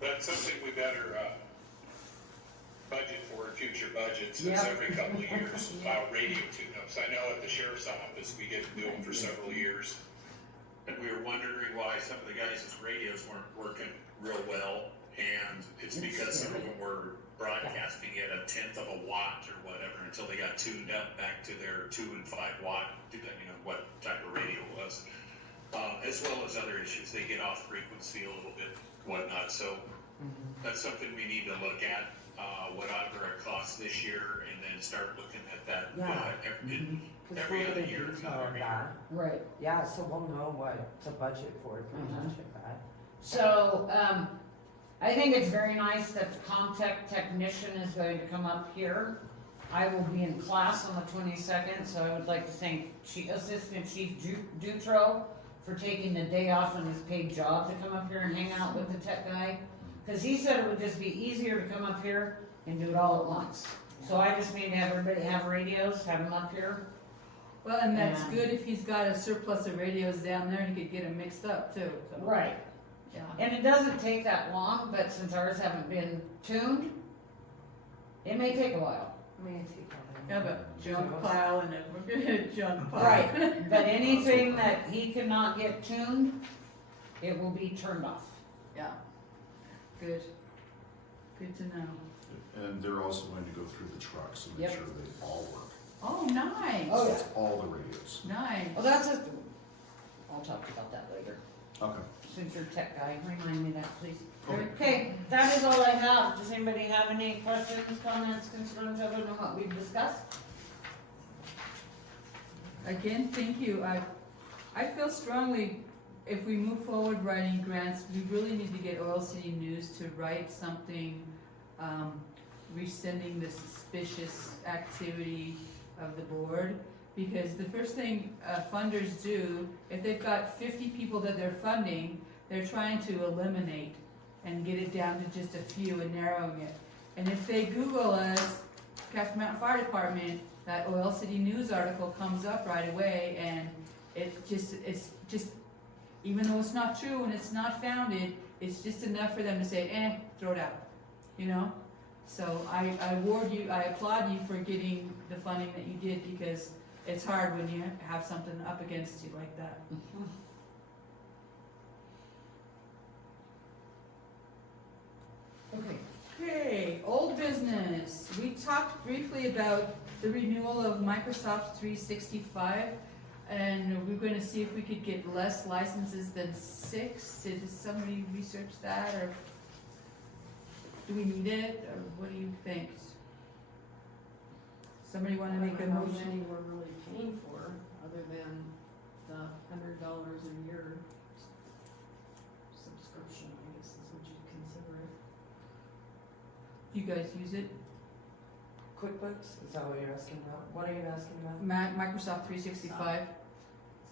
That's something we better, budget for in future budgets, Yep. it's every couple of years, radio tune-ups. I know at the sheriff's office, we get to do them for several years. And we were wondering why some of the guys' radios weren't working real well, and it's because some of them were broadcasting at 1/10 of a watt or whatever, until they got tuned up back to their 2 and 5 watt, depending on what type of radio it was. As well as other issues, they get off frequency a little bit, whatnot, so that's something we need to look at, whatever it costs this year, and then start looking at that, Yeah. Cause every we're other gonna year, detail another of year. that. Right. Yeah, so we'll know what to budget for pretty Mhm. much of that. So, I think it's very nice that the Comtech technician is going to come up here. I will be in class on the 22nd, so I would like to thank Assistant Chief Dutro for taking the day off on his paid job to come up here and hang out with the tech guy. Cause he said it would just be easier to come up here and do it all at once. So I just need to have everybody have radios, have them up here. Well, and that's Yeah. good if he's got a surplus of radios down there, he could get them mixed up too, so. Right. Yeah. And it doesn't take that long, but since ours haven't been tuned, it may take a while. I mean, take all that. Yeah, but junk pile and we're gonna junk pile. Right, but anything that he cannot get tuned, it will be turned off. Yeah. Good. Good to know. And they're also going to go through the trucks and make Yep. sure they all work. Oh, nice. Oh, So yeah. it's all the radios. Nice. Well, that's a, I'll talk to you about that later, Okay. since you're a tech guy, remind me that, please. Okay. Okay, that is all I have. Does anybody have any questions, comments, concerns other than what we've discussed? Again, thank you. I feel strongly, if we move forward writing grants, we really need to get Oil City News to write something, rescinding the suspicious activity of the board. Because the first thing funders do, if they've got 50 people that they're funding, they're trying to eliminate and get it down to just a few and narrowing it. And if they Google us, Casper Mountain Fire Department, that Oil City News article comes up right away, and it's just, even though it's not true and it's not founded, it's just enough for them to say, throw it out, you know? So I applaud you for getting the funding that you did, because it's hard when you have something up against you like that. Okay. Okay, old business. We talked briefly about the renewal of Microsoft 365, and we're going to see if we could get less licenses than 6. Did somebody research that, or do we need it, or what do you think? Somebody want to make a I don't know how motion? many we're really paying for, other than the $100 a year subscription, I guess is what you'd consider it. You guys use it? QuickBooks, is that what you're asking about? What are you asking about? Microsoft 365.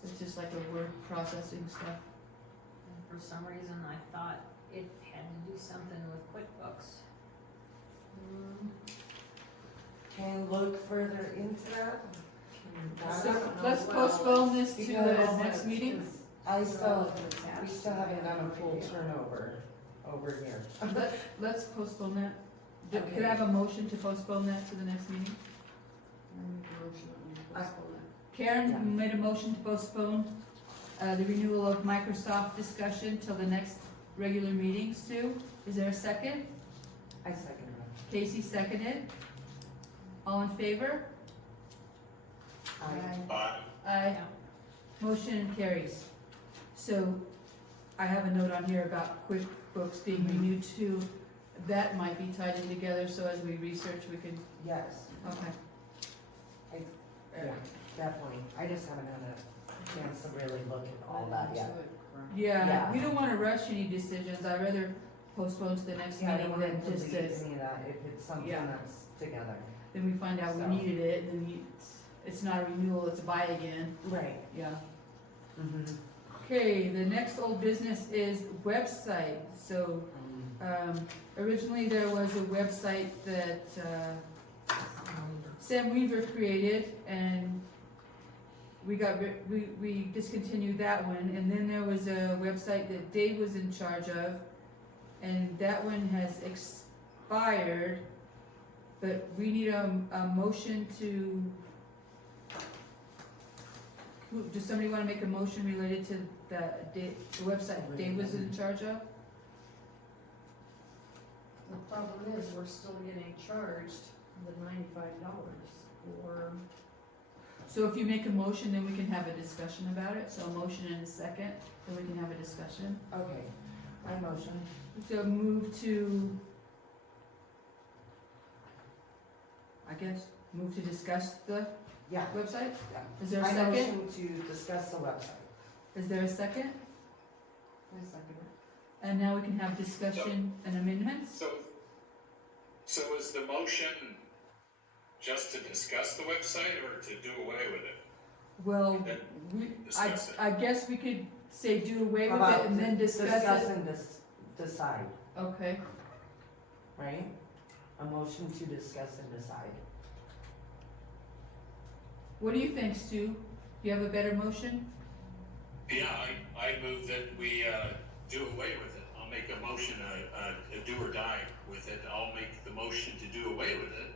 It's just like a word processing stuff. And for some reason, I thought it had to do something with QuickBooks. Can you look further into that? So let's postpone this to the Because- next meeting. We still haven't done a full turnover over here. Let's postpone that. Could I have a motion to postpone that to the next meeting? Karen made a motion to postpone the renewal of Microsoft discussion till the next regular meeting. Sue, is there a second? I second that. Casey seconded. All in favor? Aye. Aye. Motion carries. So I have a note on here about QuickBooks being renewed too. That might be tied in together, so as we research, we can, Yes, okay. yeah, definitely. I just haven't had a chance to really look at all that yet. Yeah, Yeah. we don't wanna rush any decisions. I'd rather postpone to the next Yeah, I don't meeting want than to just delete to, any of that if it's something Yeah. that's together. then we find out we So. needed it, and then it's not a renewal, it's a buy again. Right. Yeah. Mm-hmm. Okay, the next old business is website. So, originally there was a website that, Sam Weaver created, and we discontinued that one, and then there was a website that Dave was in charge of, and that one has expired, but we need a motion to, does somebody wanna make a motion related to the website Dave was in charge of? The problem is, we're still getting charged the $95 for, So if you make a motion, then we can have a discussion about it, so a motion and a second, then we can have a discussion. Okay, I motion. So move to, I guess, move to discuss the Yeah. website? Yeah. Is there a I second? motion to discuss the website. Is there a second? I second it. And now we can have discussion and amendments? So is the motion just to discuss the website or to do away with it? Well, Then I discuss it. guess we could say do away How with about it and then discuss Discuss it. and decide, Okay, right? A motion to discuss and decide. what do you think, Stu? Do you have a better motion? Yeah, I move that we, do away with it. I'll make a motion, a do or die with it. I'll make the motion to do away with it,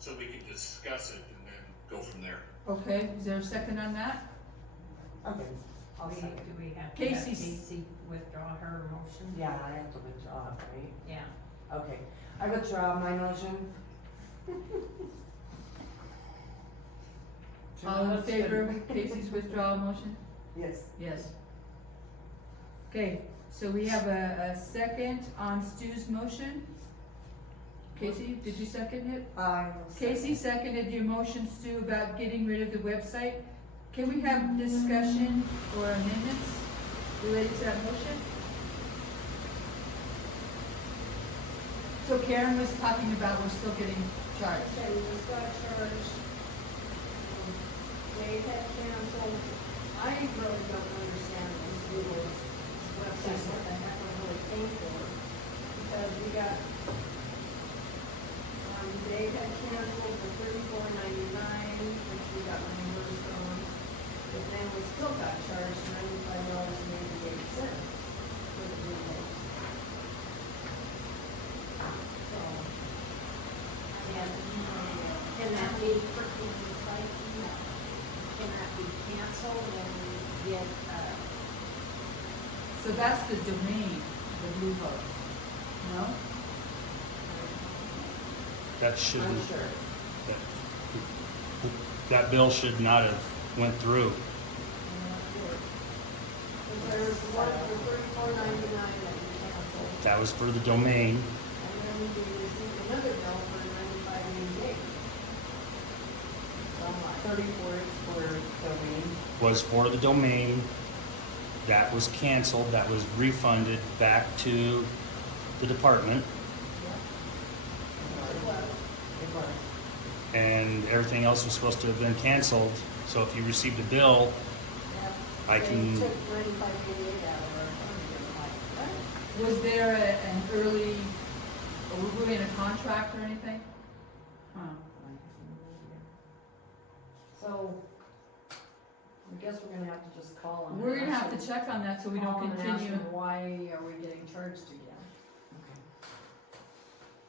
so we can discuss it and then go from there. Okay, is there a second on that? Okay, I'll Do second. we have to have Casey's- Casey withdraw her motion? Yeah, I have to withdraw it, right? Yeah. Okay, I withdraw my motion. All in favor of Casey's withdrawal motion? Yes. Yes. Okay, so we have a second on Stu's motion. Casey, did you second it? Casey seconded your motion, Stu, about getting rid of the website. Can we have discussion or amendments related to that motion? So Karen was talking about we're still getting charged. Okay, we just got charged they had canceled, I really don't understand this Google's website, what the heck we're really paying for. Because we got, they had canceled the $34.99, which we got reimbursed on. But then we still got charged $95.88 for the Google. So, Can that be, can that be canceled and get, So that's the domain, the Bluehost, no? That shouldn't, I'm sure. that bill should not have went through. there's one for $34.99 that we canceled. That was for the domain. And then we received another bill for $95.88. So I'm like, 34 is for domain. Was for the domain. That was canceled. That was refunded back to the department. It was. And everything else was supposed to have been canceled. So if you received a bill, I they can, took $95.88 out of our account, and I'm like, what? Was there an early, were we in a contract or anything? Huh. So, I guess we're gonna have to just call them. We're gonna have to check on that so we don't Call 'em and ask continue. them, why are we getting charged again?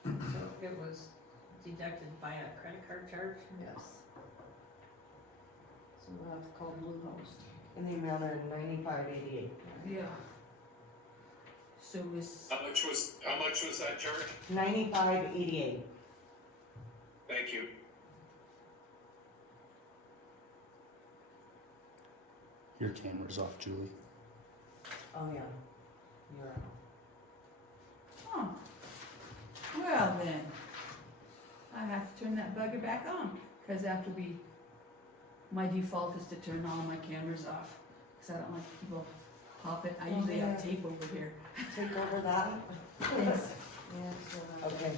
so it was deducted by a credit card charge? Yes. So we'll have to call Bluehost. In the amount of $95.88. Yeah. So it was, How much was that charge? $95.88. Thank you. your camera's off, Julie. Oh, yeah. You're out. oh. Well then, I have to turn that bugger back on, cause after my default is to turn all my cameras off, cause I don't like people pop it. I Oh, usually have yeah. tape over here. Take over that? Thanks. Okay.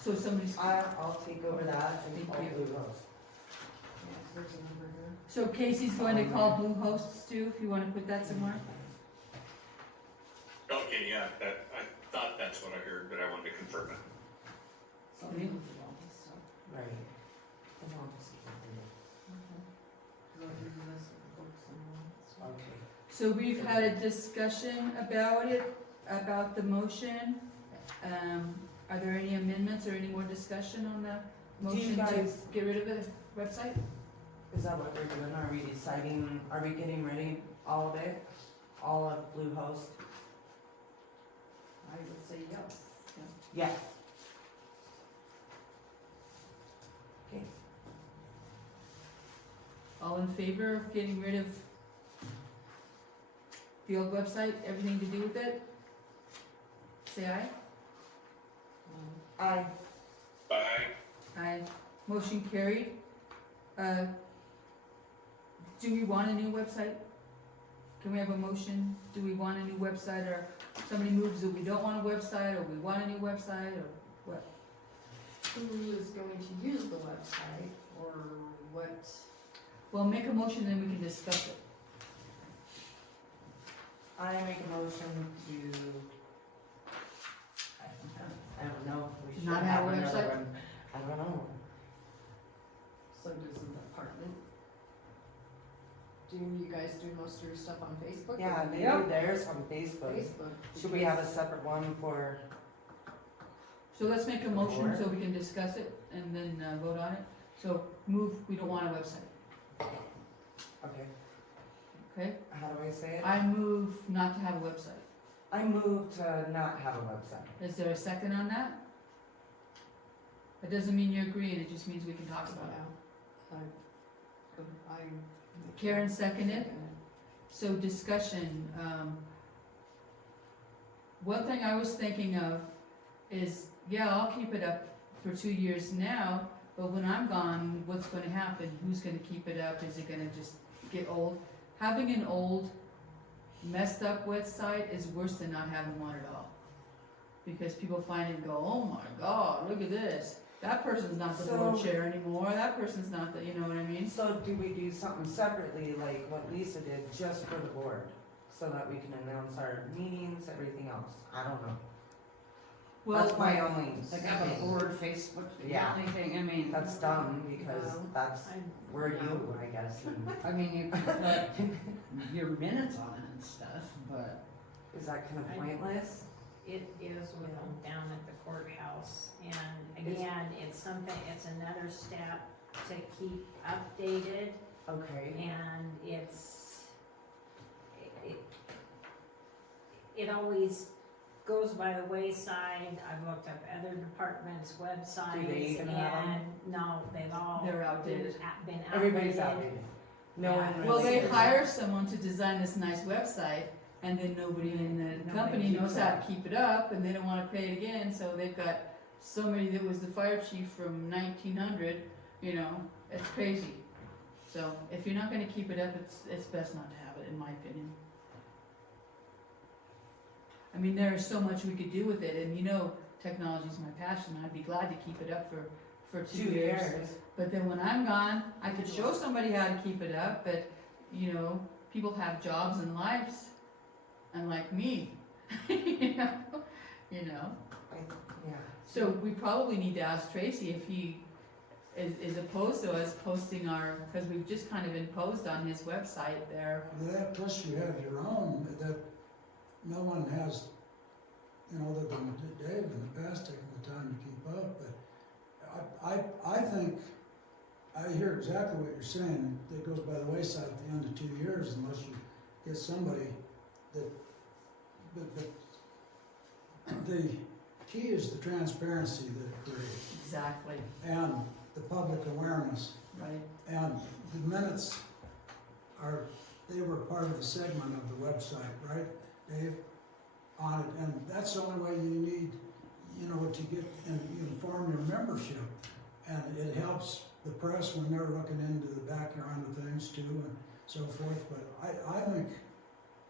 So somebody's, I'll take over that and Thank call you. Bluehost. There's a number here. so Casey's going to call Bluehost, Stu, if you wanna put that somewhere? Okay, yeah, I thought that's what I heard, but I wanted to confirm it. Something with all this stuff. Right. And I'll just keep it there. Cause I'll give you this and books and all that stuff. Okay. So we've had a discussion about it, about the motion. Are there any amendments or any more discussion on the Do you motion to guys- get rid of the website? Is that what we're doing? Are we deciding, are we getting ready all of it? All of Bluehost? I would say yes. Yes. Okay. All in favor of getting rid of the old website, everything to do with it? Say aye. Aye. Bye. Aye. Motion carried. Do we want a new website? Can we have a motion? Do we want a new website, or somebody moves that we don't want a website, or we want a new website, or what? Who is going to use the website, or what? Well, make a motion, then we can discuss it. I make a motion to, I don't know, we should Not have a another website? one. I don't know. So does the department? Do you guys do most of your stuff on Facebook? Yeah, or they Yep. do theirs on Facebook. Facebook. Should we have a separate one for, So let's make a motion so we can discuss it and then vote on it. So move, we don't want a website, okay, okay? how do I say it? I move not to have a website. I move to not have a website. Is there a second on that? That doesn't mean you're agreeing, it just means we can talk about it. I. Karen seconded. So discussion, one thing I was thinking of is, yeah, I'll keep it up for 2 years now, but when I'm gone, what's gonna happen? Who's gonna keep it up? Is it gonna just get old? Having an old, messed up website is worse than not having one at all. Because people find it and go, oh my God, look at this. that person's not the So- board chair anymore, that person's not the, you know what I mean? So do we do something separately, like what Lisa did, just for the board? So that we can announce our meetings, everything else? I don't know. That's Well, my only Like have a thing. board Facebook, Yeah. anything, I mean, That's dumb, because No. that's, I- we're you, I guess. and- I mean, you can put your minutes on it and stuff, but Is that kind of I- pointless? It is with them down at the courthouse, and again, it's something, it's another step to keep updated, Okay, and it always goes by the wayside. I've looked up other departments' websites, even have 'em? and no, they've all they're outdated. been outdated. everybody's outdated. No Yeah. one really. Well, they cares. hire someone to design this nice website, and then nobody in the Nobody company keeps knows how up. to keep it up, and they don't wanna pay it again, so they've got somebody that was the fire chief from 1900, you know, it's crazy. So, if you're not gonna keep it up, it's best not to have it, in my opinion. I mean, there is so much we could do with it, and you know, technology's my passion, I'd be glad to keep it up for 2 years. But then when I'm gone, I could show somebody how to keep it up, but, you know, people have jobs and lives, unlike me, you know? Yeah. So we probably need to ask Tracy if he is opposed to us posting our, because we've just kind of imposed on his website there. That, plus you have your own, that no one has, you know, other than Dave in the past taken the time to keep up, but I think, I hear exactly what you're saying, that goes by the wayside at the end of 2 years unless you get somebody that, but the key is the transparency that it creates, Exactly, and the public awareness. right? And the minutes are, they were part of the segment of the website, right, Dave? On it, and that's the only way you need, you know, to get, and you inform your membership. And it helps the press when they're looking into the background of things too, and so forth, but I think,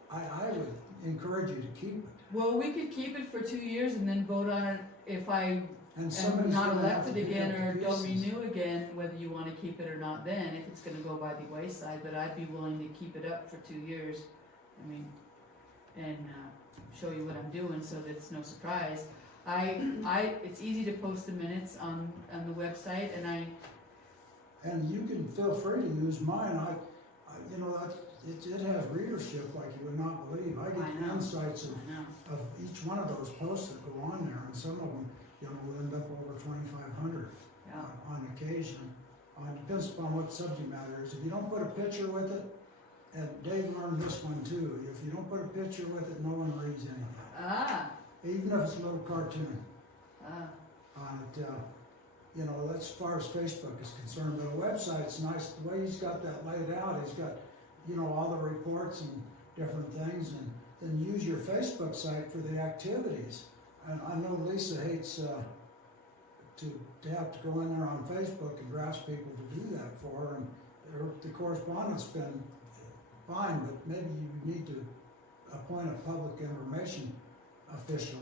I would encourage you to keep it. Well, we could keep it for 2 years and then vote on it if I And am somebody's not gonna have to elected pick again up or the don't pieces. renew again, whether you wanna keep it or not then, if it's gonna go by the wayside, but I'd be willing to keep it up for 2 years. I mean, and, show you what I'm doing so that it's no surprise. It's easy to post the minutes on the website, and And you can feel free to use mine, you know, it has readership like you would not believe. I I get know. insights of I know, of each one of those posts that go on there, and some of them, you know, will end up over 2,500 yeah, on occasion. Depends upon what subject matter is. If you don't put a picture with it, and Dave learned this one too, if you don't put a picture with it, no one reads anything. Even if it's a little cartoon on it, you know, that's as far as Facebook is concerned. But a website's nice, the way he's got that laid out, he's got, you know, all the reports and different things, and then use your Facebook site for the activities. And I know Lisa hates to have to go in there on Facebook and grasp people to do that for her, and the correspondence been fine, but maybe you need to appoint a public information official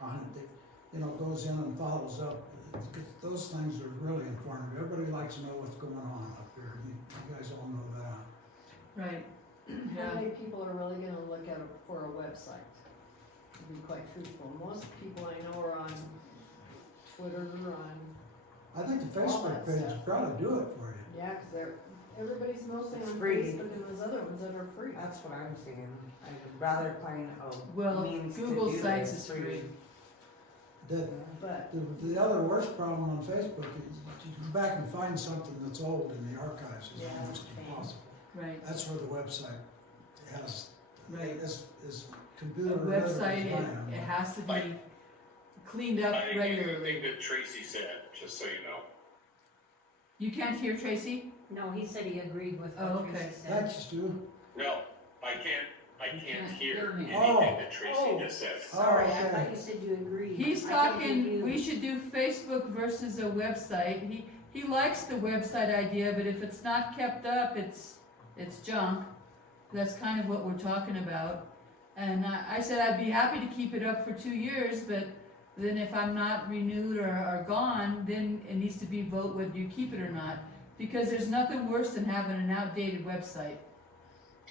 on it that, you know, goes in and follows up. Those things are really informative. Everybody likes to know what's going on up here. You guys all know that. right, How yeah. many people are really gonna look at it for a website? To be quite truthful, most people I know are on Twitter, on, I think the All Facebook that page stuff. will probably do it for you. yeah, cause everybody's mostly It's on free. Facebook and those other ones that are free. That's what I'm saying. I'd rather find Well, a means to Google do Sites this is free. But, The other worst problem on Facebook is you go back and find something that's old in the archives is Yeah, almost okay. impossible. Right, That's where the website has, right. is A computer. website, literate. it has to be cleaned up I agree with everything regularly. that Tracy said, just so you know. You can't hear Tracy? No, he said he agreed with Oh, what okay. Tracy said. Thanks, Stu. No, I can't You hear can't hear anything me. that Tracy Oh. just said. Sorry, I okay. thought you said you agreed. He's I can hear talking, you. we should do Facebook versus a website. He likes the website idea, but if it's not kept up, it's junk. That's kind of what we're talking about. And I said I'd be happy to keep it up for 2 years, but then if I'm not renewed or gone, then it needs to be vote whether you keep it or not. Because there's nothing worse than having an outdated website.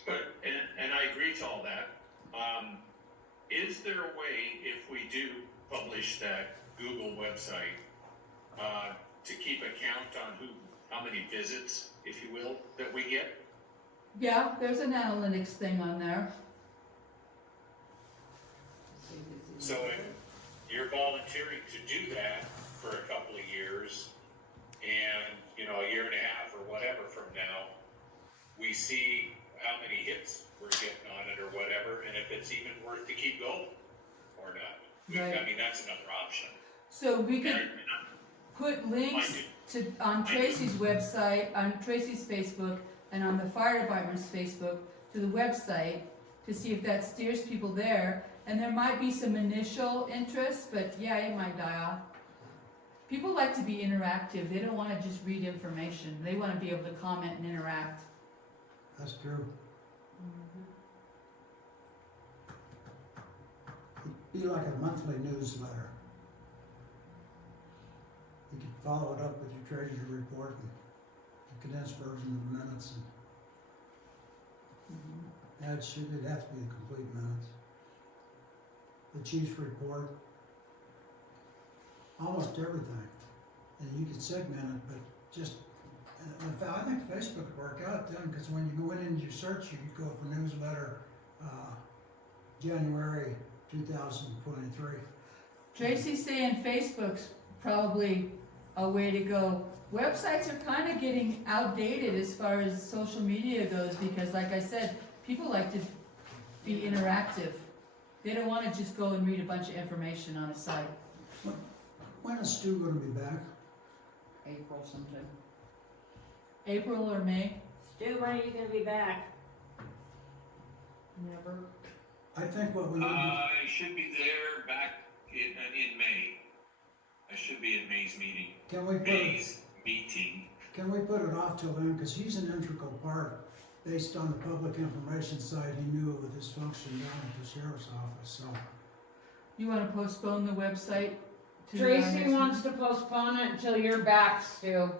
But, and I agree to all that. Is there a way, if we do publish that Google website, to keep a count on how many visits, if you will, that we get? Yeah, there's an analytics thing on there. So if you're volunteering to do that for a couple of years, and, a year and a half or whatever from now, we see how many hits we're getting on it or whatever, and if it's even worth to keep going or not. Right. I mean, that's another option. So we could And put links on Tracy's website, on Tracy's Facebook, and on the fire department's Facebook to the website to see if that steers people there. And there might be some initial interest, but yeah, it might die off. People like to be interactive. They don't want to just read information. They want to be able to comment and interact. That's true. It'd be like a monthly newsletter. You could follow it up with your treasury report and a condensed version of the minutes. And it'd have to be the complete minutes. The chief's report, almost everything. And you could segment it, but just, in fact, I think Facebook would work out then, because when you go in and you search, you could go for newsletter, January 2023. Tracy's saying Facebook's probably a way to go. Websites are kind of getting outdated as far as social media goes because, like I said, people like to be interactive. They don't want to just go and read a bunch of information on a site. When is Stu gonna be back? April sometime. April or May? Stu, when are you gonna be back? Never. I think what we need to, I should be there back in May. I should be at May's meeting. can we put it off till then, because he's an integral part, based on the public information side, he knew with his function down at the sheriff's office, so. You want to postpone the website to our Tracy next wants meeting? to postpone it until you're back, Stu.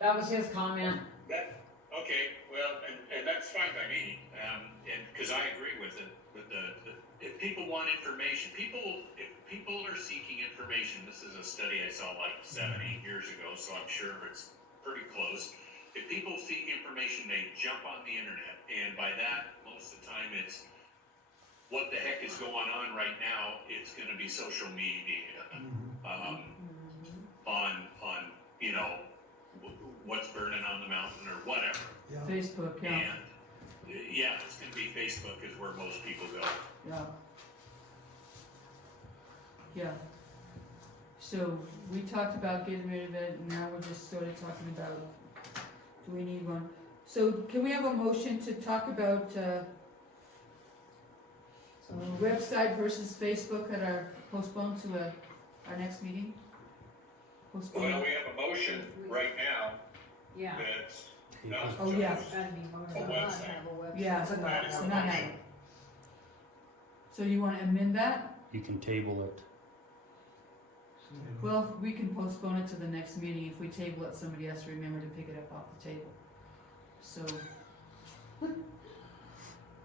That was his comment. Okay, well, and that's fine by me, and, cause I agree with it, if people want information, if people are seeking information, this is a study I saw like 7-8 years ago, so I'm sure it's pretty close. If people seek information, they jump on the internet, and by that, most of the time it's, what the heck is going on right now, it's gonna be social media, on, what's burning on the mountain or whatever. Yeah, Facebook, yeah. And, yeah, it's gonna be Facebook is where most people go. Yeah. Yeah. So we talked about getting rid of it, and now we're just sort of talking about, do we need one? So can we have a motion to talk about, website versus Facebook at our, postponed to our next meeting? Well, Postpone. we have a motion right now Yeah, that's not Oh, yes. it's gotta be voted A on. website. Have a website. Yeah, But That is have the a not motion. have. So you wanna amend that? You can table it. Well, we can postpone it to the next meeting. If we table it, somebody has to remember to pick it up off the table. So.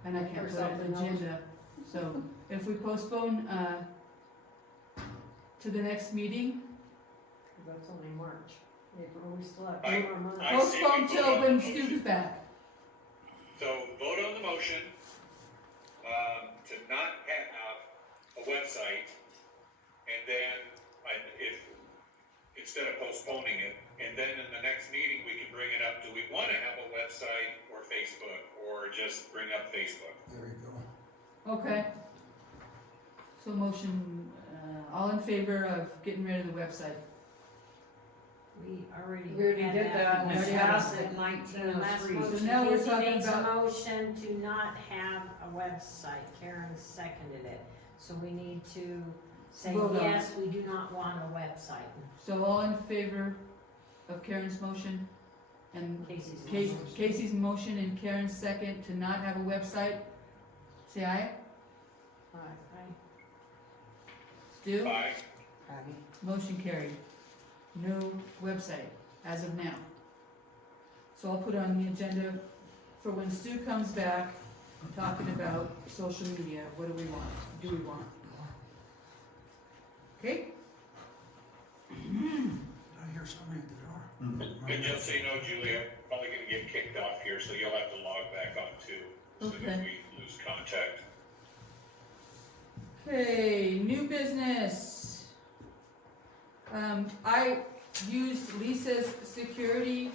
And I can't Or put it on something the else. agenda. So if we postpone, to the next meeting, That's only March, April, we still have I- 2 more months. I say we postpone vote till on the when motion. Stu's back. So vote on the motion, to not have a website, and then, instead of postponing it, and then in the next meeting, we can bring it up, do we wanna have a website or Facebook, or just bring up Facebook? there you go. Okay. So motion, all in favor of getting rid of the website? We already We already had did that, and motion. it passed at The last 1903. motion, So now we're Casey talking makes a about- motion to not have a website, Karen seconded it. So we need to say, Vote on yes, we do not want a website. So all in favor of Karen's motion and Casey's Casey's motion and Karen's second to not have a website? Say aye. Aye. Stu? Aye. Abby? Motion carried. No website as of now. So I'll put on the agenda for when Stu comes back, talking about social media. What do we want? Do we want? Okay? I hear somebody at the door. And just so you know, Julie, I'm probably gonna get kicked off here, so you'll have to log back on too, as soon as Okay. we lose contact. Okay, new business. I used Lisa's security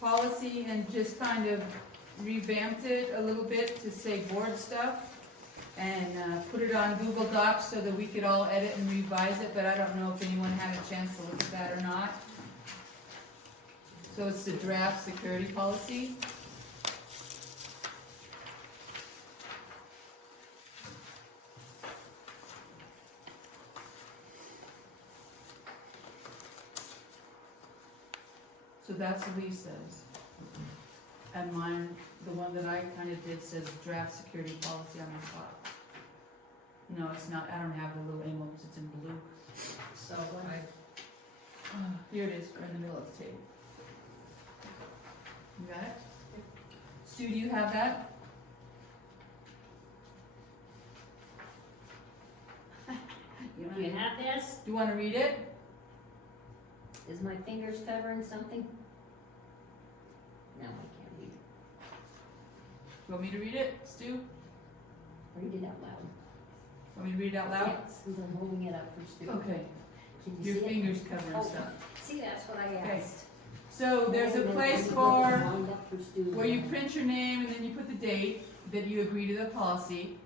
policy and just kind of revamped it a little bit to say board stuff. And put it on Google Docs so that we could all edit and revise it, but I don't know if anyone had a chance to look at that or not. So it's the draft security policy. So that's Lisa's. And mine, the one that I kind of did says draft security policy on the top. No, it's not, I don't have the little emblems, it's in blue. So when I, Here it is, right in the middle of the table. You got it? Stu, do you have that? do you have this? Do you wanna read it? Is my fingers covering something? No, I can't read it. You want me to read it, Stu? Read it out loud. Want me to read it out loud? Yes, since I'm holding it up for Stu. Okay, Can you your see it? fingers covering Oh. stuff. See, that's what I Okay. asked. So there's a And then place I'm for lined up for Stu. where you print your name and then you put the date that you agree to the policy.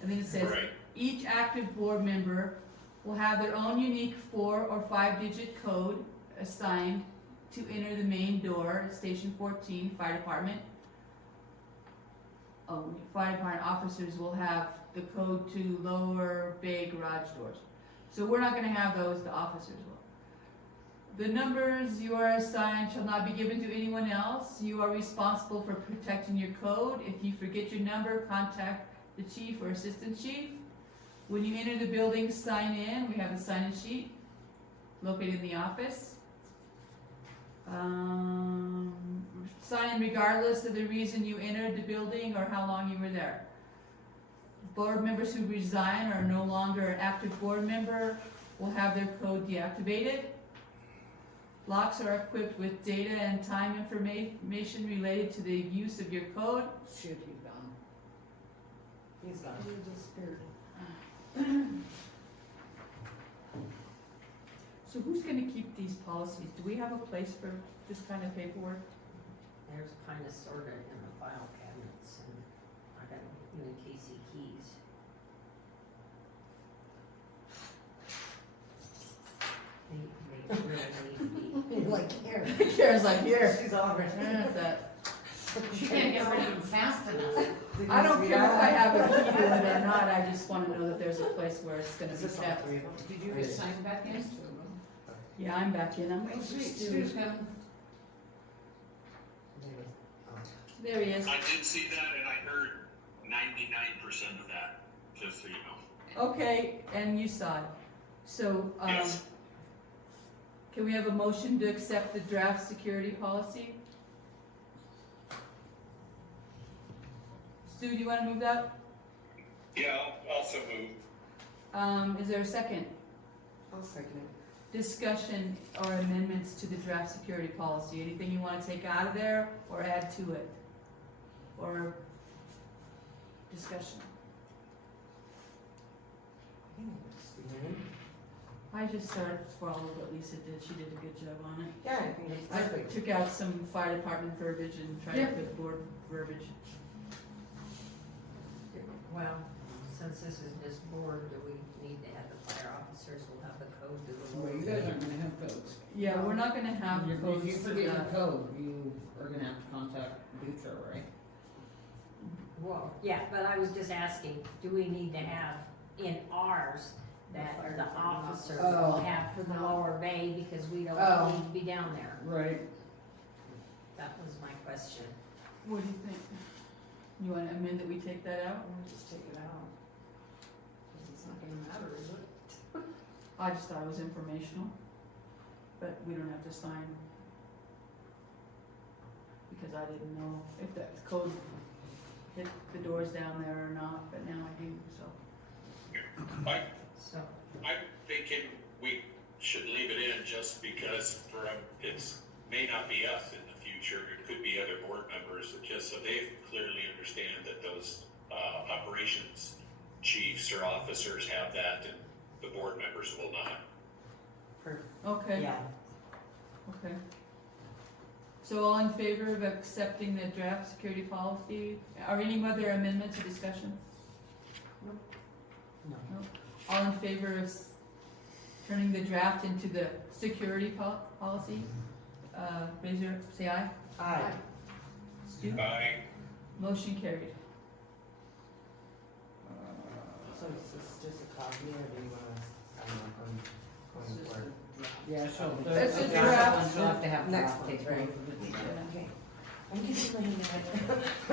And then it says, Right. each active board member will have their own unique 4 or 5-digit code assigned to enter the main door at Station 14 Fire Department. Fire department officers will have the code to lower bay garage doors. So we're not gonna have those, the officers will. The numbers you are assigned shall not be given to anyone else. You are responsible for protecting your code. If you forget your number, contact the chief or assistant chief. When you enter the building, sign in. We have a sign-in sheet located in the office. Sign in regardless of the reason you entered the building or how long you were there. Board members who resign or are no longer an active board member will have their code deactivated. Locks are equipped with data and time information related to the use of your code. Shoot, he's gone. He's gone. You disappeared. So who's gonna keep these policies? Do we have a place for this kind of paperwork? There's kind of sorta in the file cabinets and I got even Casey keys. They really need to be. Like, here. Kara's like, here. She's over There's that. She can't get rid of him fast enough. I don't care if I have a key to it or not, I just wanna know that there's a place where it's gonna Is be this all kept. 3 of them? Did you get signed back in? Yeah, I'm back in, I'm Oh, sweet, Stu's coming. there he is. I did see that and I heard 99% of that, just so you know. Okay, and you saw it. So, Yes. can we have a motion to accept the draft security policy? Stu, do you wanna move that? Yeah, I'll also move. Is there a second? I'll second it. Discussion or amendments to the draft security policy? Anything you wanna take out of there or add to it? Or discussion? I think it looks good. I just started to follow what Lisa did, she did a good job on it. Yeah, I think it's I perfect. took out some fire department verbiage and tried to Yeah. put board verbiage. Well, since this is just board, do we need to have the fire officers will have the code to the Well, you guys aren't gonna have codes. Yeah, we're not gonna have If codes you for forget your that. code, you are gonna have to contact Dutra, right? Well, yeah, but I was just asking, do we need to have in ours that The fire the department officers officer. will Oh. have for the lower bay because we don't Oh. need to be down there? Right. That was my question. What do you think? You wanna amend that we take that out? We'll just take it out. 'Cause it's not gonna matter, is it? I just thought it was informational, but we don't have to sign. Because I didn't know if that code hit the doors down there or not, but now I do, so. So, I'm thinking we should leave it in just because it's may not be us in the future. It could be other board members, just so they clearly understand that those operations chiefs or officers have that, and the board members will not. Perfect. Okay, Yeah. okay. So all in favor of accepting the draft security policy? Are any other amendments or discussion? No. All in favor of turning the draft into the security policy? Raise your, say aye. Aye. Stu? Aye. Motion carried. So is this just a copy or do you want to sign off on going forward? Yeah, so It's the a draft draft. ones, you'll have to have Next draft one, take right. both of it. Okay. I'm getting my hand in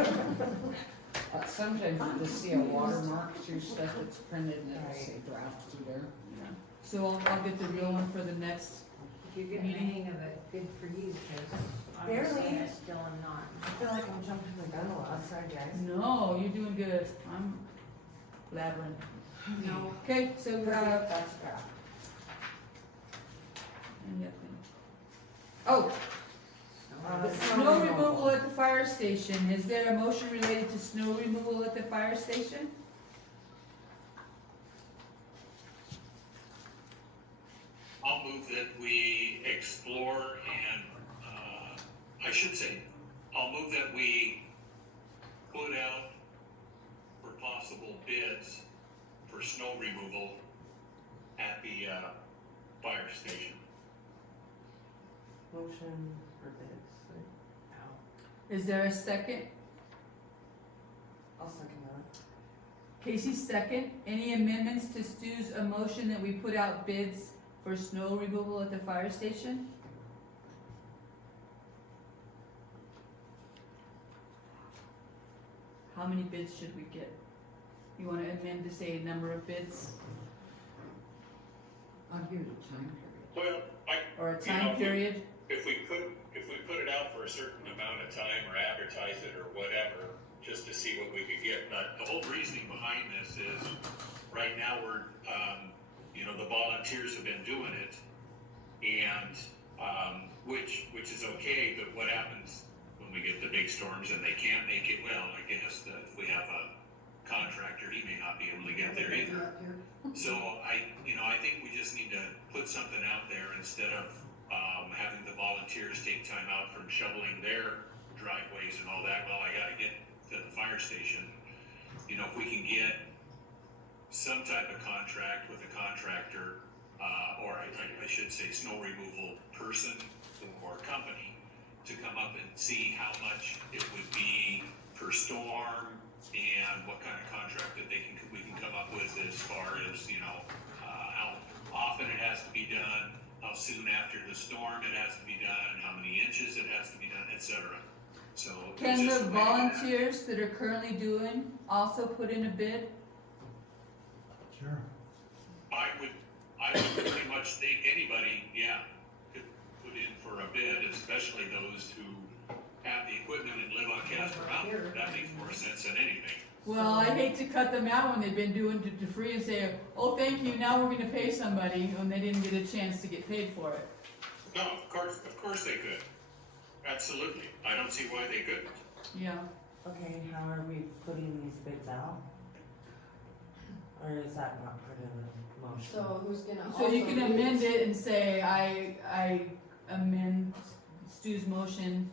Sometimes you just see a watermark through stuff that's printed and it'll Right. say draft through there. Yeah. So I'll get the real one for the next. if you're getting the hang of it, good for you, cause obviously Barely. I still am not. I feel like I'm jumping the gun a lot, sorry guys. No, you're doing good. I'm blabbering. No, Okay, so, That's a draft. and yep. Oh, The snow removal at the fire station. Is there a motion related to snow removal at the fire station? I'll move that we explore and, I should say, I'll move that we put out for possible bids for snow removal at the, fire station. Motion for bids. Is there a second? I'll second that. Casey, second. Any amendments to Stu's motion that we put out bids for snow removal at the fire station? How many bids should we get? You wanna amend to say a number of bids I'll give it a time period. Well, or a You time know, period? if we put it out for a certain amount of time or advertise it or whatever, just to see what we could get. But the whole reasoning behind this is, right now we're, the volunteers have been doing it, and, which is okay, but what happens when we get the big storms and they can't make it? Well, I guess that if we have a contractor, he may not be able to get there either. So I think we just need to put something out there instead of, having the volunteers take time out from shoveling their driveways and all that. Well, I gotta get to the fire station. If we can get some type of contract with a contractor, or I should say snow removal person or company to come up and see how much it would be per storm and what kind of contract that we can come up with as far as, how often it has to be done, how soon after the storm it has to be done, how many inches it has to be done, etc. So Can it's just the a way to- volunteers that are currently doing also put in a bid? Sure. I would pretty much think anybody, could put in for a bid, especially those who have the equipment and live on Casper Mountain. That makes more sense than anything. Well, I hate to cut them out when they've been doing it for free and say, oh, thank you, now we're gonna pay somebody when they didn't get a chance to get paid for it. No, of course they could. Absolutely. I don't see why they couldn't. Yeah. Okay, how are we putting these bids out? Or is that not part of the motion? So who's gonna also? So you can do amend this? it and say, I amend Stu's motion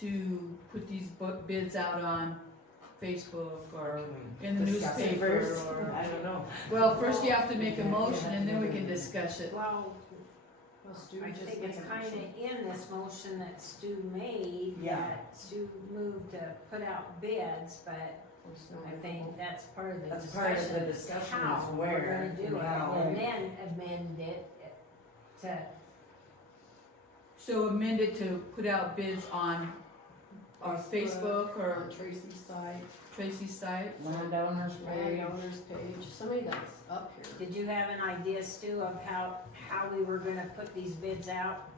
to put these bids out on Facebook or in the Discuss it newspaper first? or. I don't know. Well, first you have to make a motion and then we can discuss it. well, Well, Stu I just think made it's a kinda motion. in this motion that Stu made, Yeah. that Stu moved to put out bids, but For snow I removal. think that's part of the That's discussion. part of the discussion How is we're where gonna do and it, how. and then amend it to, So amend it to put out bids on or Facebook or on Tracy's site, Tracy's site. Landowners page. landowners page, somebody that's up here. Did you have an idea, Stu, of how we were gonna put these bids out?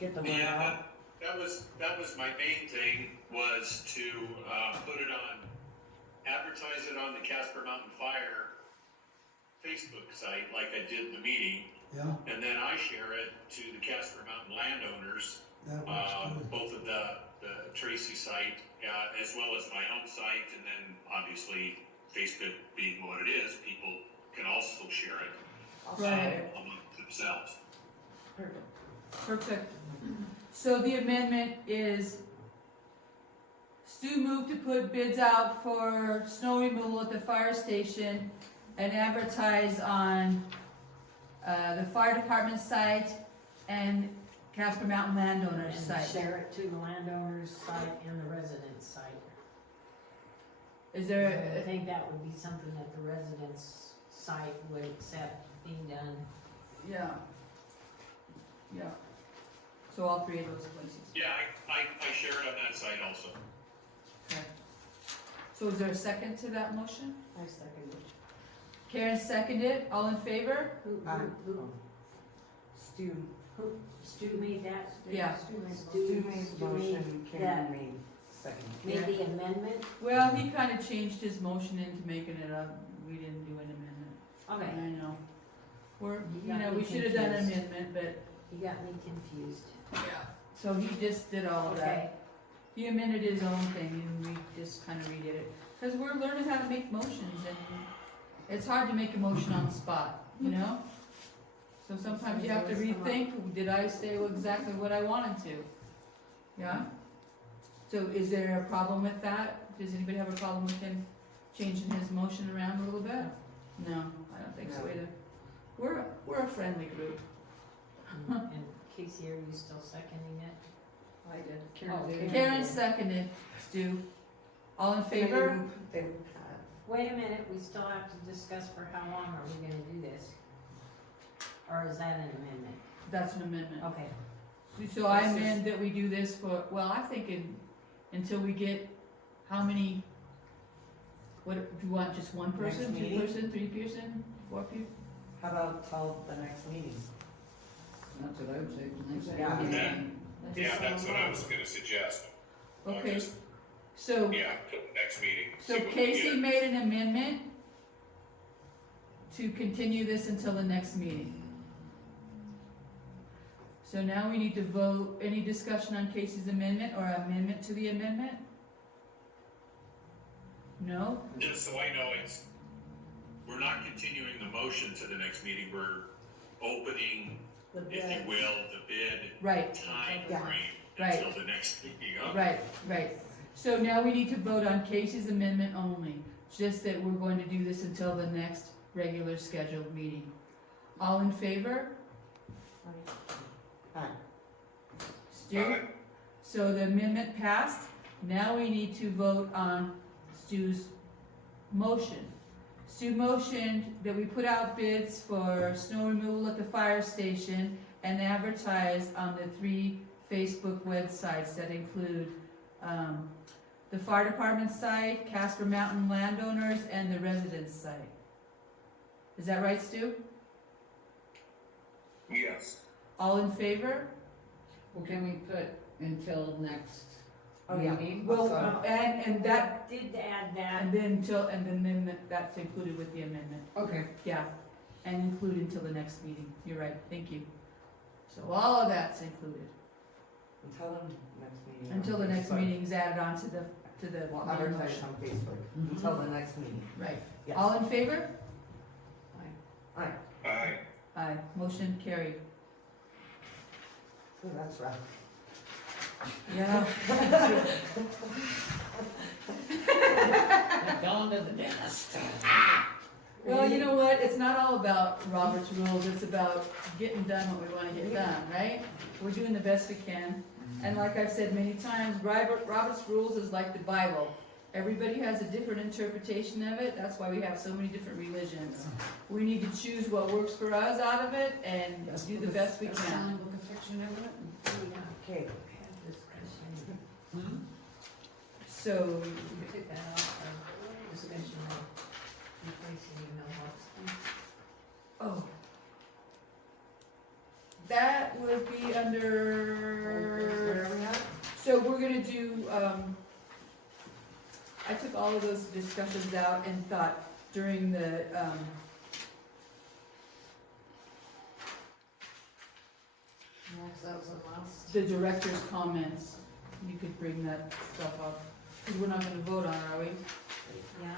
Get the word Yeah, out. that was my main thing, was to, put it on, advertise it on the Casper Mountain Fire Facebook site, like I did in the meeting, Yeah, and then I share it to the Casper Mountain landowners, that works good. both of the Tracy site, as well as my own site, and then obviously Facebook being what it is, people can also share it Right. among themselves. Perfect. Perfect. So the amendment is Stu moved to put bids out for snow removal at the fire station and advertise on the fire department site and Casper Mountain landowners And site. share it to the landowner's site and the resident's site. Is I there, think that would be something that the resident's site would accept being done. yeah. Yeah. So all three of those places. Yeah, I share it on that site also. Okay. So is there a second to that motion? I second it. Karen seconded, all in favor? Who, Stu. Stu made that? Yeah. Stu Stu made Stu the motion, made Karen that- made second. Made the amendment? Well, he kinda changed his motion into making it up, we didn't do an amendment. Okay, I know. We're, You you got know, me we should have done an confused. amendment, but, you got me confused. so he just did all of Okay, that. He amended his own thing and we just kinda redid it. Cause we're learning how to make motions and it's hard to make a motion on the spot, you know? So sometimes you have to rethink, did I say exactly what I wanted to? Yeah? So is there a problem with that? Does anybody have a problem with him changing his motion around a little bit? No, I don't think so No. either. We're a friendly group. and Casey, are you still seconding it? I did. Oh, Karen. Karen seconded, Stu. All in favor? Wait a minute, we still have to discuss for how long are we gonna do this? Or is that an amendment? That's an amendment. Okay, So I amend that we do this for, well, I think until we get, how many, what, do you want just one Next person, two meeting? person, three person, four people? How about till the next meeting? That's what I would say. Yeah. Yeah, that's what I was gonna suggest. Okay, Just- so, Yeah, till the next meeting. See so what we Casey get. made an amendment to continue this until the next meeting. So now we need to vote, any discussion on Casey's amendment or amendment to the amendment? No? Just so I know, we're not continuing the motion to the next meeting, we're opening, The if you bid. will, the bid Right, time Yeah. frame Right. until the next meeting. right, right. So now we need to vote on Casey's amendment only, just that we're going to do this until the next regular scheduled meeting. All in favor? Aye. Stu? Aye. So the amendment passed. Now we need to vote on Stu's motion. Stu motioned that we put out bids for snow removal at the fire station and advertise on the 3 Facebook websites that include, the fire department site, Casper Mountain landowners, and the residence site. Is that right, Stu? Yes. All in favor? Well, can we put until next Oh, yeah. meeting? Well, So- and that, I did add that, and then till, and then that's included with the amendment. Okay. Yeah, and include until the next meeting. You're right, thank you. So all of that's included. Until the next meeting. Until the next Facebook. meeting is added on to the We'll main advertise motion. on Facebook, Mhm. until the next meeting. Right. Yes. All in favor? Aye. Aye. Aye, motion carried. Ooh, that's rough. Yeah. Going to the dentist. Well, you know what? It's not all about Robert's rules. It's about getting done what we wanna get done, right? We're doing the best we can. And like I've said many times, Robert's rules is like the Bible. Everybody has a different interpretation of it. That's why we have so many different religions. We need to choose what works for us out of it and do the best we can. Book of fiction, isn't it? we Okay, had discussion. So, You took that off of discussion of replacing email box. oh. That would be under, Where are we at? so we're gonna do, I took all of those discussions out and thought during the, Next, that was the last. the director's comments, you could bring that stuff up. Because we're not gonna vote on it, are we? Yeah,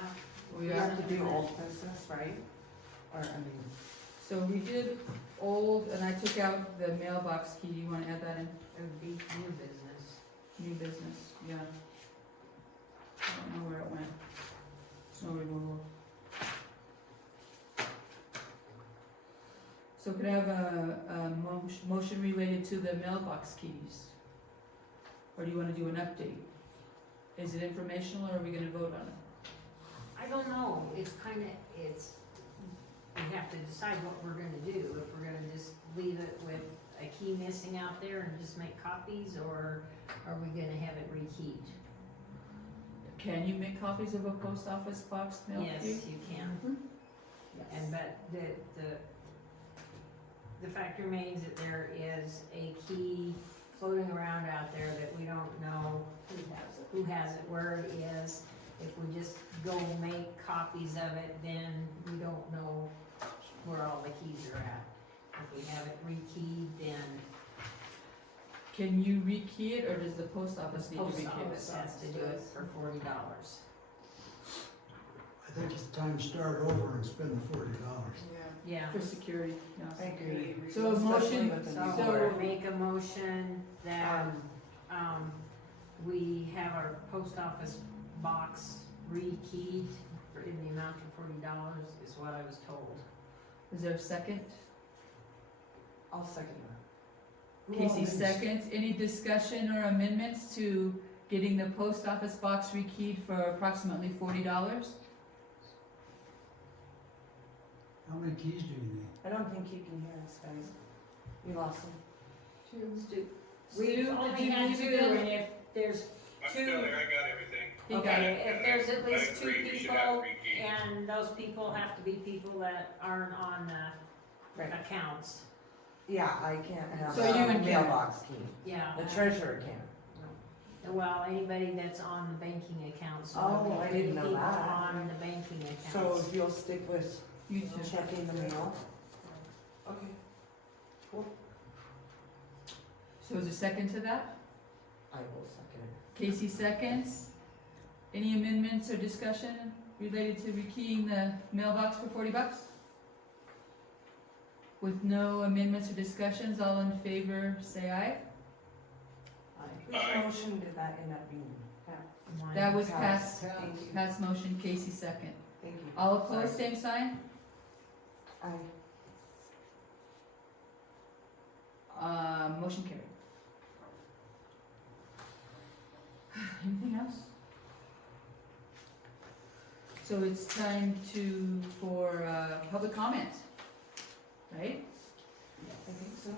We We are. have to do old business, right? Or, I mean, So we did old, and I took out the mailbox key, do you wanna add that in? it would be new business. New business, yeah. I don't know where it went. Snow removal. So could I have a motion related to the mailbox keys? Or do you wanna do an update? Is it informational or are we gonna vote on it? I don't know, it's we have to decide what we're gonna do, if we're gonna just leave it with a key missing out there and just make copies, or are we gonna have it rekeyed? Can you make copies of a post office box mail Yes, key? you can, and but the fact remains that there is a key floating around out there that we don't know who has it, where it is. If we just go make copies of it, then we don't know where all the keys are at. If we have it rekeyed, then Can you rekey it or does the post office the need to post rekey it? office has to do it for $40. I think it's time to start over and spend the $40. Yeah, For security, I yeah. agree. So a Especially motion- with the so new So- board. make a motion that, Um, we have our post office box rekeyed for, in the amount of $40 is what I was told. Is there a second? I'll second that. Casey seconds. Any discussion or amendments to getting the post office box rekeyed for approximately $40? How many keys do you need? I don't think you can hear us, guys. We lost him. Stu, Stu, we've did only you had lose two, again? and if there's I'm two. still there, I got everything. He got Okay, it. if there's at least I two agree, we should have people, it rekeyed. and those people have to be people that aren't on the Right. accounts, Yeah, I can't have So you a and Karen. mailbox key. yeah. The treasurer can. Well, anybody that's on the banking account, so Oh, there'll be I didn't know people that. on the banking So accounts. if you'll stick with You two. checking the mail? Okay. So is there a second to that? I will second it. Casey seconds. Any amendments or discussion related to rekeying the mailbox for $40? With no amendments or discussions, all in favor, say aye. Whose Aye. motion did that end up being? Mine. That was Pass. passed, Thank you. passed motion, Casey second. Thank you. All opposed, Sorry. same sign? Aye. Motion carried. Anything else? So it's time for public comment, right? I think so.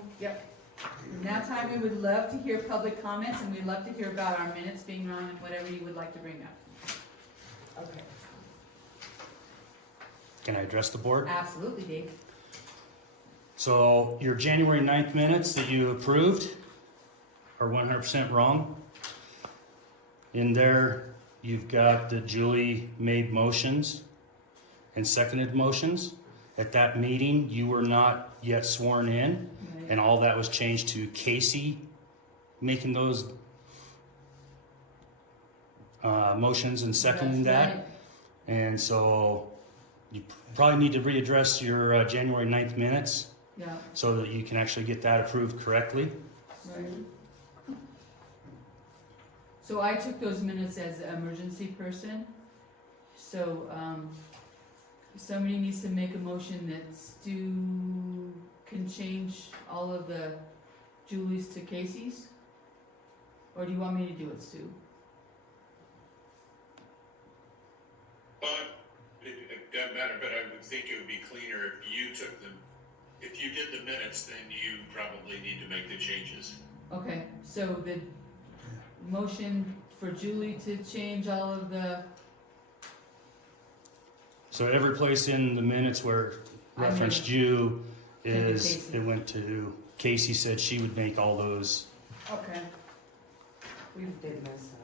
Now time we would love to hear public comments and we'd love to hear about our minutes being wrong and whatever you would like to bring up. Okay. Can I address the board? Absolutely, Dave. So your January 9th minutes that you approved are 100% wrong. In there, you've got that Julie made motions and seconded motions. At that meeting, you were not yet sworn in, and all that was changed to Casey making those motions and seconding That's that. right. And so you probably need to readdress your January 9th minutes Yeah, so that you can actually get that approved correctly. right. So I took those minutes as an emergency person. So, somebody needs to make a motion that Stu can change all of the Julie's to Casey's? Or do you want me to do it, Stu? Well, it doesn't matter, but I would think it would be cleaner if you took them, if you did the minutes, then you probably need to make the changes. Okay, so motion for Julie to change all of the, So every place in the minutes where I referenced you Send to is, Casey. it went to, Casey said she would make all those. okay, We did miss that.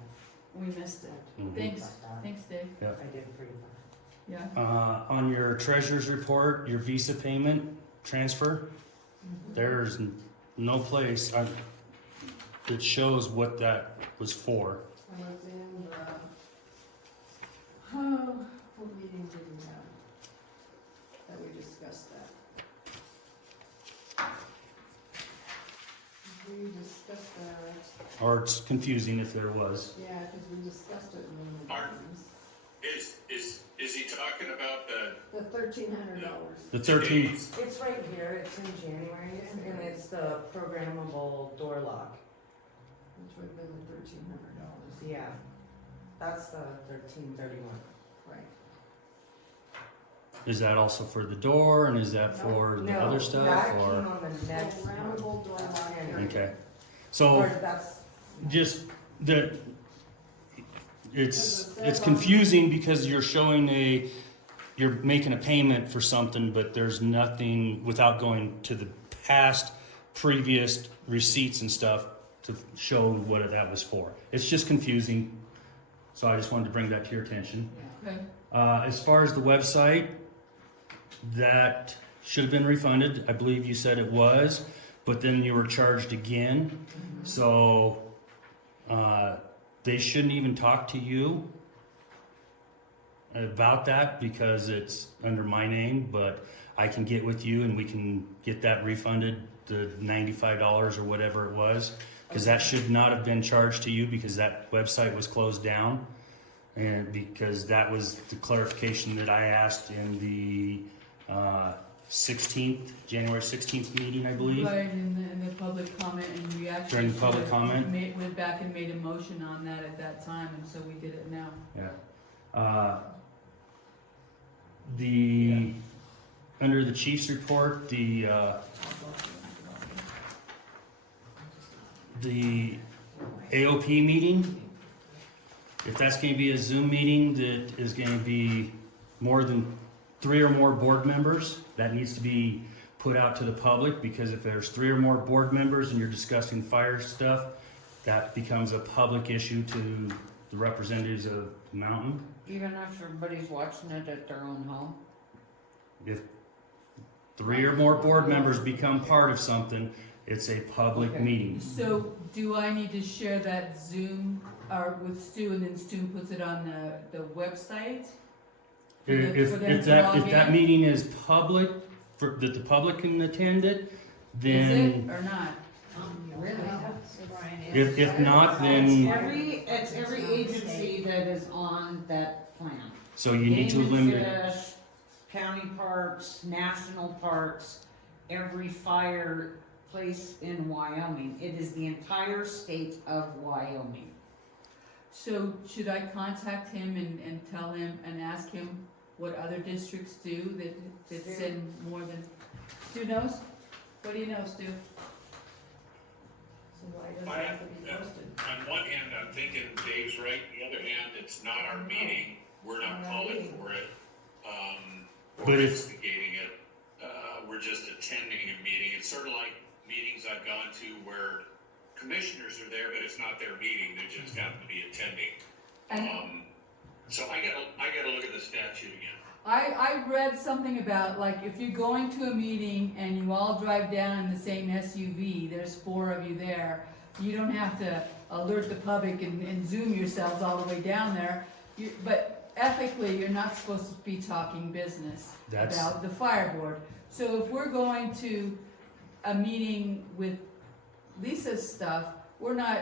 we missed it. Mhm. Thanks, About that. thanks Dave, I did forget that. yeah. On your treasurer's report, your Visa payment transfer, there's no place that shows what that was for. I was in the, what meeting did we have? That we discussed that. We discussed that, Or it's confusing if there was. yeah, cause we discussed it in one of the Art. meetings. Is he talking about the The $1,300. The 13, days? It's right here, it's in January, and it's the programmable door lock. Which would have been the $1,300. Yeah, that's the 1331. Right. is that also for the door and is that for the other stuff that came or? on the next one. Programmable door lock. Okay, so Or that's, just it's confusing because you're showing you're making a payment for something, but there's nothing without going to the past, previous receipts and stuff to show what that was for. It's just confusing. So I just wanted to bring that to your attention. Okay, As far as the website, that should have been refunded. I believe you said it was, but then you were charged again. So they shouldn't even talk to you about that because it's under my name, but I can get with you and we can get that refunded, the $95 or whatever it was, because that should not have been charged to you because that website was closed down. And because that was the clarification that I asked in the 16th, January 16th meeting, I believe. right, in the public comment, and we actually. During the public should have comment? went back and made a motion on that at that time, and so we did it now. Yeah. Under the chief's report, the AOP meeting, if that's gonna be a Zoom meeting that is gonna be more than 3 or more board members, that needs to be put out to the public, because if there's 3 or more board members and you're discussing fire stuff, that becomes a public issue to the representatives of the mountain. Even if everybody's watching it at their own home? If 3 or more board members become part of something, it's a public Okay. meeting. So, do I need to share that Zoom, or with Stu, and then Stu puts it on the website? For them- If for them to log that in? meeting is public, that the public can attend it, Is then it, or not? Really? if not, It's then, every agency that is on that plan. so you need to Game and limit it. Fish, county parks, national parks, every fire place in Wyoming. It is the entire state of Wyoming. So, should I contact him and tell him, and ask him what other districts do that Stu? send more than, Stu knows? What do you know, Stu? So why does it have to be posted? On one hand, I'm thinking Dave's right, the other hand, it's not our meeting, we're not calling for it, But or if- instigating it, we're just attending a meeting. It's sort of like meetings I've gone to where commissioners are there, but it's not their meeting, they just happen to be attending. And So I gotta look at the statute again. I read something about, like, if you're going to a meeting and you all drive down in the same SUV, there's 4 of you there, you don't have to alert the public and Zoom yourselves all the way down there. But ethically, you're not supposed to be talking business That's- about the fire board. So if we're going to a meeting with Lisa's stuff, we're not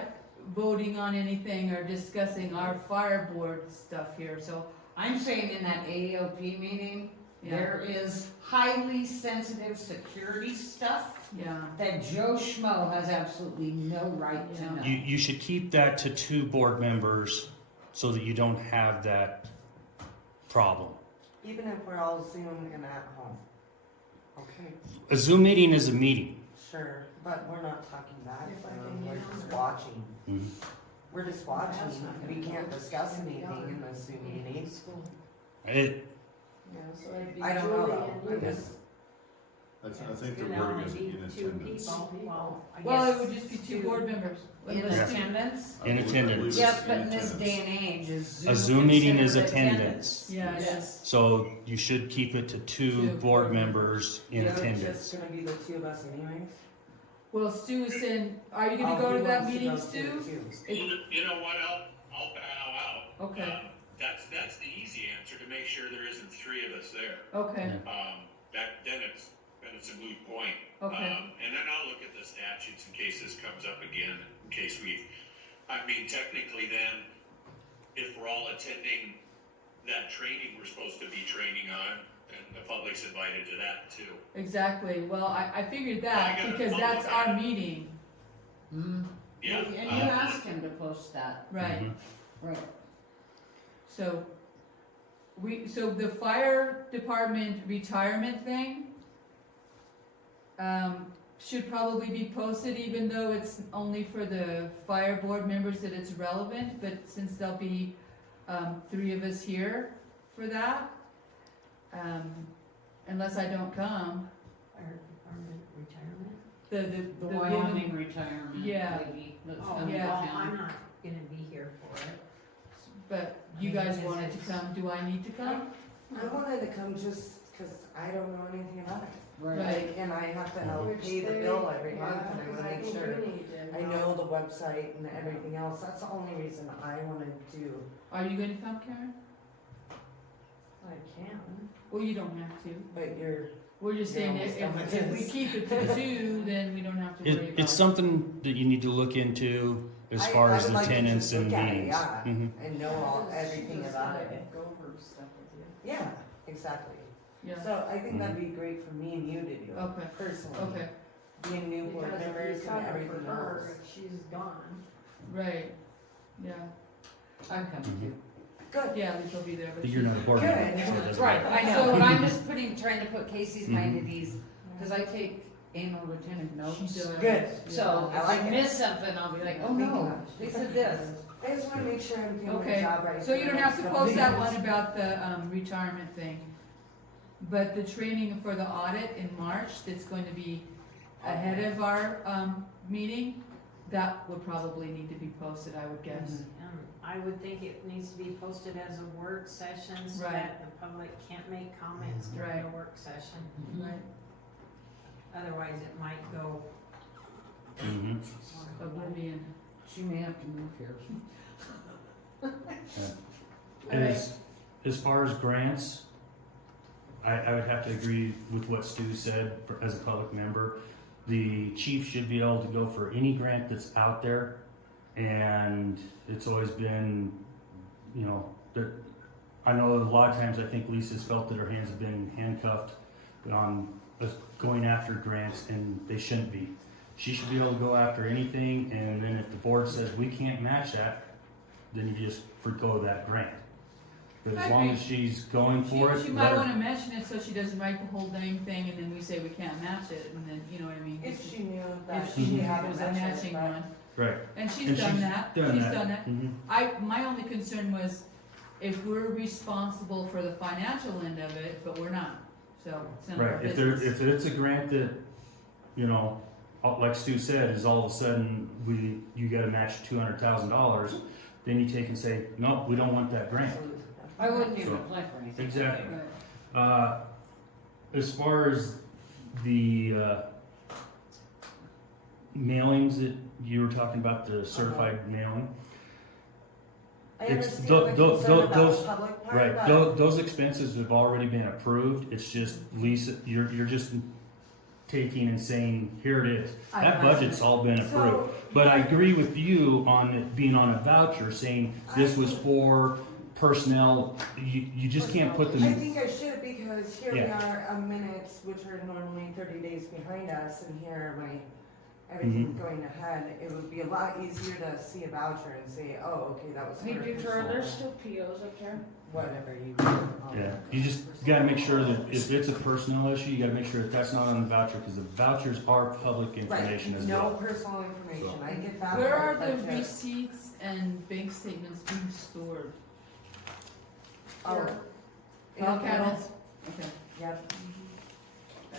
voting on anything or discussing our fire board stuff here, so, I'm saying in that AOP meeting, yeah, there is highly sensitive security stuff yeah. that Joe Schmo has absolutely no right to Yeah. know. You should keep that to 2 board members so that you don't have that problem. even if we're all Zoom and at home. Okay, A Zoom meeting is a meeting. sure, but we're not talking back, If I can we're get on just there. watching. Mhm. We're just watching, we can't discuss anything in the Zoom meetings. It, Yeah, so it'd be I don't know Julie though, and I you. just, I think the It'd wording only is be in two attendance. people. Well, I Well, it guess would just be two board members. In Unless two- attendance? I In believe attendance. it's Yes, in but in this attendance. day and age, is Zoom A Zoom meeting is considered attendance. Yeah, it is. Yes. so you should keep it to two Two board board members in yeah, it's attendance. just gonna be the two of us anyways. Well, Stu is saying, are you gonna Oh, go he to that wants to meeting, go to Stu? it too. You know what, I'll bow out. Okay, That's the easy answer, to make sure there isn't three of us there. okay, Then it's a moot point. okay. And then I'll look at the statutes in case this comes up again, in case I mean, technically then, if we're all attending that training we're supposed to be training on, then the public's invited to that too. Exactly, well, I figured I that, gotta because follow that's that. our meeting, Mm. Yeah. And you asked him to post that, right? Mhm. right? So, so the fire department retirement thing, should probably be posted, even though it's only for the fire board members that it's relevant, but since there'll be, three of us here for that, unless I don't come, fire department retirement. the The Wyoming retirement Yeah. lady that's Oh, coming to yeah. well, town. I'm not gonna be here for it. but you guys wanted to come, do I need to come? I wanted to come just cause I don't know anything about it. Right. Like, and I have to help Which pay the they- bill every yeah, month and I 'cause wanna make think sure you need to I know the website and everything else. That's the only reason I wanted to. Are you gonna come, Karen? I can. Well, you don't have to. But you're, We're just You're saying almost if, done with if we this. keep it to two, then we don't have to worry about it. It's something that you need to look into as I- far I as would like to attendance just and look at it, meetings. yeah. Mhm. and know all, everything Just about gotta it. Go over stuff with you. Yeah, exactly. Yeah, So I think that'd be great for me and you to do, okay, personally. okay, Being new board Because if members you and cover everything for her, else. if she's gone. right, yeah, I'm coming Mhm. too. Good. yeah, at least I'll be there, but But you're not a board Good. member, so it doesn't Right, matter. I know, but I'm just trying to put Casey's mind Mhm. at ease, cause I take anal retentive she notes. does. Good. So I if like I it. miss something, I'll be like, oh no, they said this. I just wanna make sure I'm doing my Okay, job right. So you for don't the have to next couple post that years. one about the, retirement thing. But the training for the audit in March, that's going to be ahead of our, meeting, that would probably need to be posted, I would guess. I would think it needs to be posted as a work session so Right. that the public can't make comments during Right. the work session. Right, Otherwise, it might go. Mhm. oblivion. She may have to move here. As far as grants, I would have to agree with what Stu said as a public member. The chief should be able to go for any grant that's out there, and it's always been, you know, I know a lot of times I think Lisa's felt that her hands have been handcuffed on going after grants, and they shouldn't be. She should be able to go after anything, and then if the board says we can't match that, then you just forgo that grant. But as long as she's going for it, She let might her- wanna mention it so she doesn't write the whole dang thing and then we say we can't match it and then, you know what I mean? If she knew that If she she had was a a matching but one, right. and she's And done she's that, done she's that. done that. Mhm. My only concern was if we're responsible for the financial end of it, but we're not, so it's none of our Right, if business. it's a grant that, you know, like Stu said, is all of a sudden, you gotta match $200,000, then you take and say, no, we don't want that grant. Absolutely. I wouldn't even So- apply for anything. Exactly. Right. As far as the, mailings that you were talking about, the certified mailing, I It's understand tho- the tho- concern tho- about those- the public part, right, but those expenses have already been approved, it's just Lisa, you're just taking and saying, here it is. I That imagine budget's all been approved. So, But I agree with you on it being on a voucher, saying this was for personnel, you just can't put I them, think I should because here we Yeah. are, minutes, which are normally 30 days behind us, and here are my, everything going ahead, it would be a lot easier to see a voucher and say, oh, okay, that was for Hey, a Victor, are personal, there still POs up there? whatever you. Yeah, you just gotta make sure that if it's a personnel issue, you gotta make sure that that's not on the voucher, because the vouchers are public information Right, as no well. personal information, I get that. Where part, are the but receipts and bank statements being stored? Oh, File in cabinets? Okay. Yep.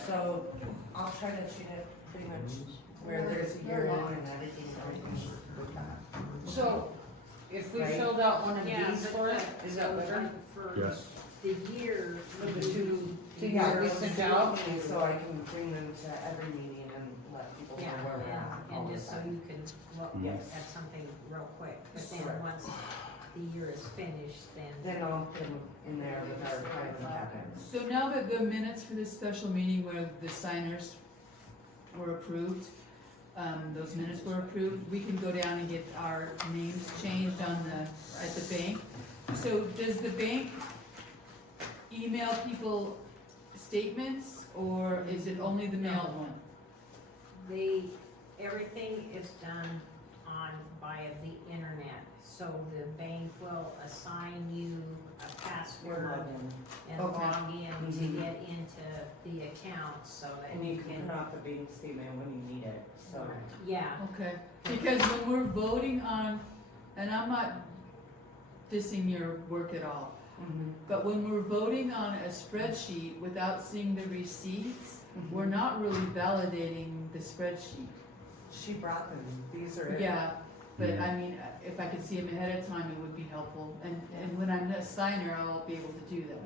So I'll try to shoot it pretty much where there's a year in and everything's with that. So, if we Right. filled out one of Yeah, these but for it, the- is that so better? For Yes. the year, For the two, Yeah, yeah, we those sent two out. things, so I can bring them to every meeting and let people know yeah, where we're yeah, at. all and the just so time. you can look Yes. at something real quick, but then Correct. once the year is finished, Then I'll put them in there with our filing cabinets. So now that the minutes for this special meeting where the signers were approved, those minutes were approved, we can go down and get our names changed on at the bank. So does the bank email people statements, or is it only the mailed one? everything is done via the internet. So the bank will assign you a Your password login. and Okay. log in to Mhm. get into the account so that And you you can can. print out the bank statement when you need it, so. Yeah, Okay, because when we're voting on, and I'm not dissing your work at all, Mhm. but when we're voting on a spreadsheet without seeing the receipts, we're not really validating the spreadsheet. She brought them, these are it. Yeah, but I mean, if I could see them ahead of time, it would be helpful, and when I'm a signer, I'll be able to do that.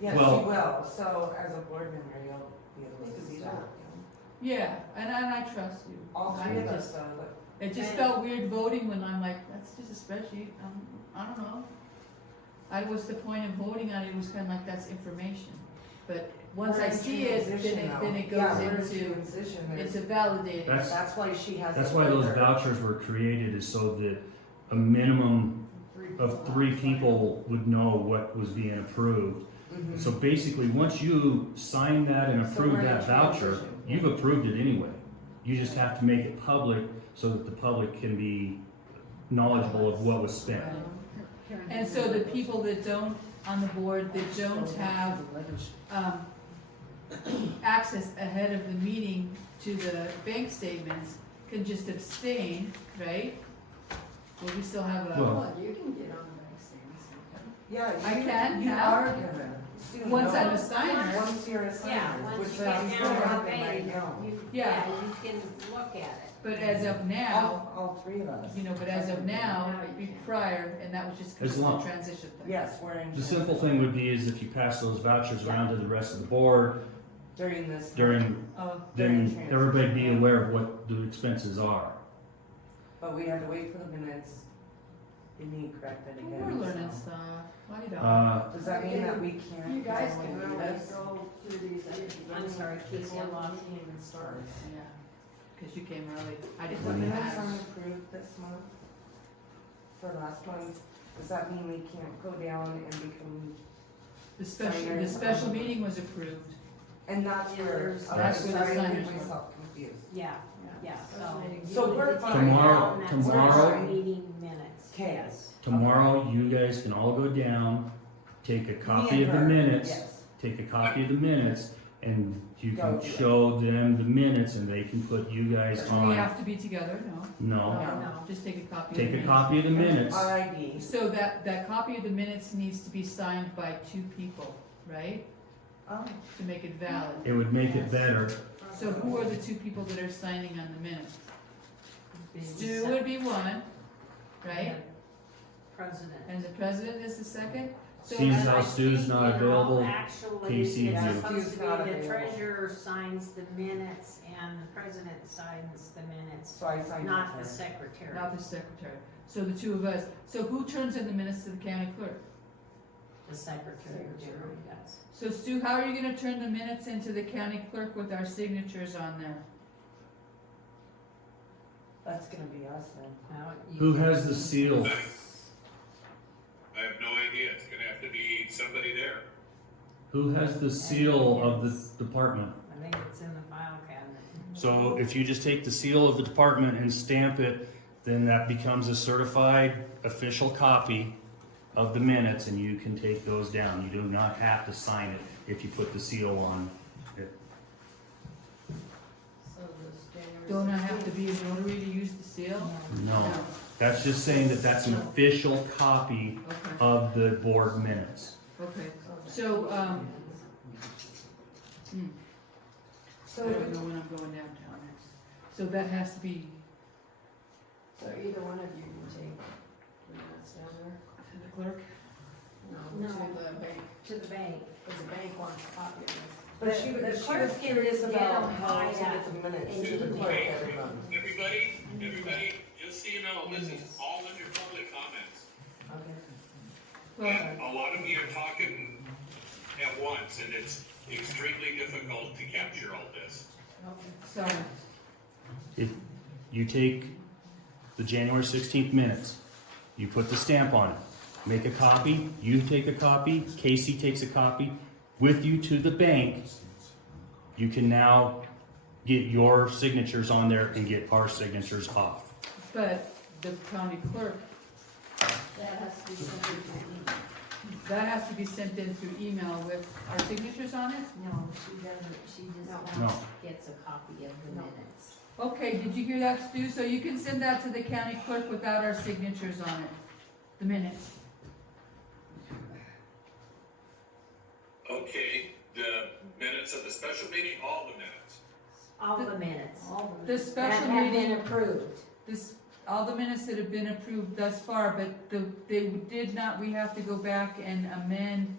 Yes, Well- she will, so as a board member, you'll be able to see that. Yeah, and I trust you. All I three of just- us, look, It just And- felt weird voting when I'm like, that's just a spreadsheet, I don't know. What's the point of voting on it, it was kinda like, that's information, but once we're I in see it, transition then now. it Yeah, goes we're in into, transition. it's There's- a validating. That's why she has. That's a why those waiver. vouchers were created, is so that a minimum of 3 people would know what was being approved. Mhm. So basically, once you sign that and So approve we're in that voucher, transition. you've approved it anyway. You just have to make it public so that the public can be knowledgeable of what was spent. And so the people that don't, on the board, that don't have, access ahead of the meeting to the bank statements can just abstain, right? Will we still have a, Well- You can get on the bank statements. Yeah, I you, can you now? are gonna. Soon, Once no. I'm a signer? Once you're a signer, yeah, once which you is get still down to the happening right bank, now. Yeah. you can look at it. but as of now, All three of us. you know, but as of now, it'd be prior, and that was just because As of the long- transition thing. Yes, we're in. The simple thing would be is if you pass those vouchers around to the rest of the board, During this. during, Oh, then everybody be aware of what the expenses are. But we had to wait for the minutes. They need corrected again. we're learning so. stuff, why you don't? Does that mean that we can't? You guys go can and do really this? go through these. I'm sorry, Casey, I lost you. Even start. Yeah, cause you came early, I The didn't minutes have. aren't approved this month, for last month, does that mean we can't go down and become, The special Signers. meeting was approved, and that's where, That's I'm where the sorry, I signers get were. myself confused. Yeah, yeah, so. So we're fine. Tomorrow- That's tomorrow- our meeting minutes, 'Kay. yes. Tomorrow, you guys can all go down, take a copy of the her, minutes, Yes, take a copy of the minutes, and you Go can do it. show them the minutes, and they can put you guys do we on. have to be together? No. No, No. Just take a copy. of take the a minutes. copy of the minutes. our ID, So that copy of the minutes needs to be signed by 2 people, right? oh, To make it valid. It would make it better. So who are the 2 people that are signing on the minutes? Been Stu set- would be one, right? President. And the president is the second? So Seems And how I Stu's think, not you know, available, Actually, Casey, it's you. supposed Stu's to not be the available. treasurer signs the minutes and the president signs the minutes, so I signed it not the there. secretary. Not the secretary. So the 2 of us. So who turns in the minutes to the county clerk? The secretary generally does. So Stu, how are you gonna turn the minutes into the county clerk with our signatures on there? That's gonna be us then. Now, you Who can- has the seal? I have no idea. It's gonna have to be somebody there. Who has the seal of the department? I think it's in the file cabinet. So if you just take the seal of the department and stamp it, then that becomes a certified official copy of the minutes, and you can take those down. You do not have to sign it if you put the seal on it. So this January. Don't I have to be a notary to use the seal? No, that's just saying that that's an official copy Okay, of the board minutes. okay. So, So I don't know when I'm going downtown next. So that has to be So either one of you can take the minutes down there? to the clerk? No, to the bank, To the bank. because the bank wants a copy of this. But she The was clerk curious can about get how them to get the minutes to the clerk every month. Everybody, just so you know, this is all under public comments. Okay. Well, And a lot of you are talking at once, and it's extremely difficult to capture all this. so, If you take the January 16th minutes, you put the stamp on it, make a copy, you take a copy, Casey takes a copy with you to the bank, you can now get your signatures on there and get our signatures off. but the county clerk, That has to be sent in through email. that has to be sent in through email with our signatures on it? No, she doesn't, she just No. gets a copy of the minutes. Okay, did you hear that, Stu? So you can send that to the county clerk without our signatures on it, the minutes. Okay, the minutes of the special meeting, all the minutes. All the minutes. All the The minutes. That special have been meeting, approved. this, all the minutes that have been approved thus far, but they did not, we have to go back and amend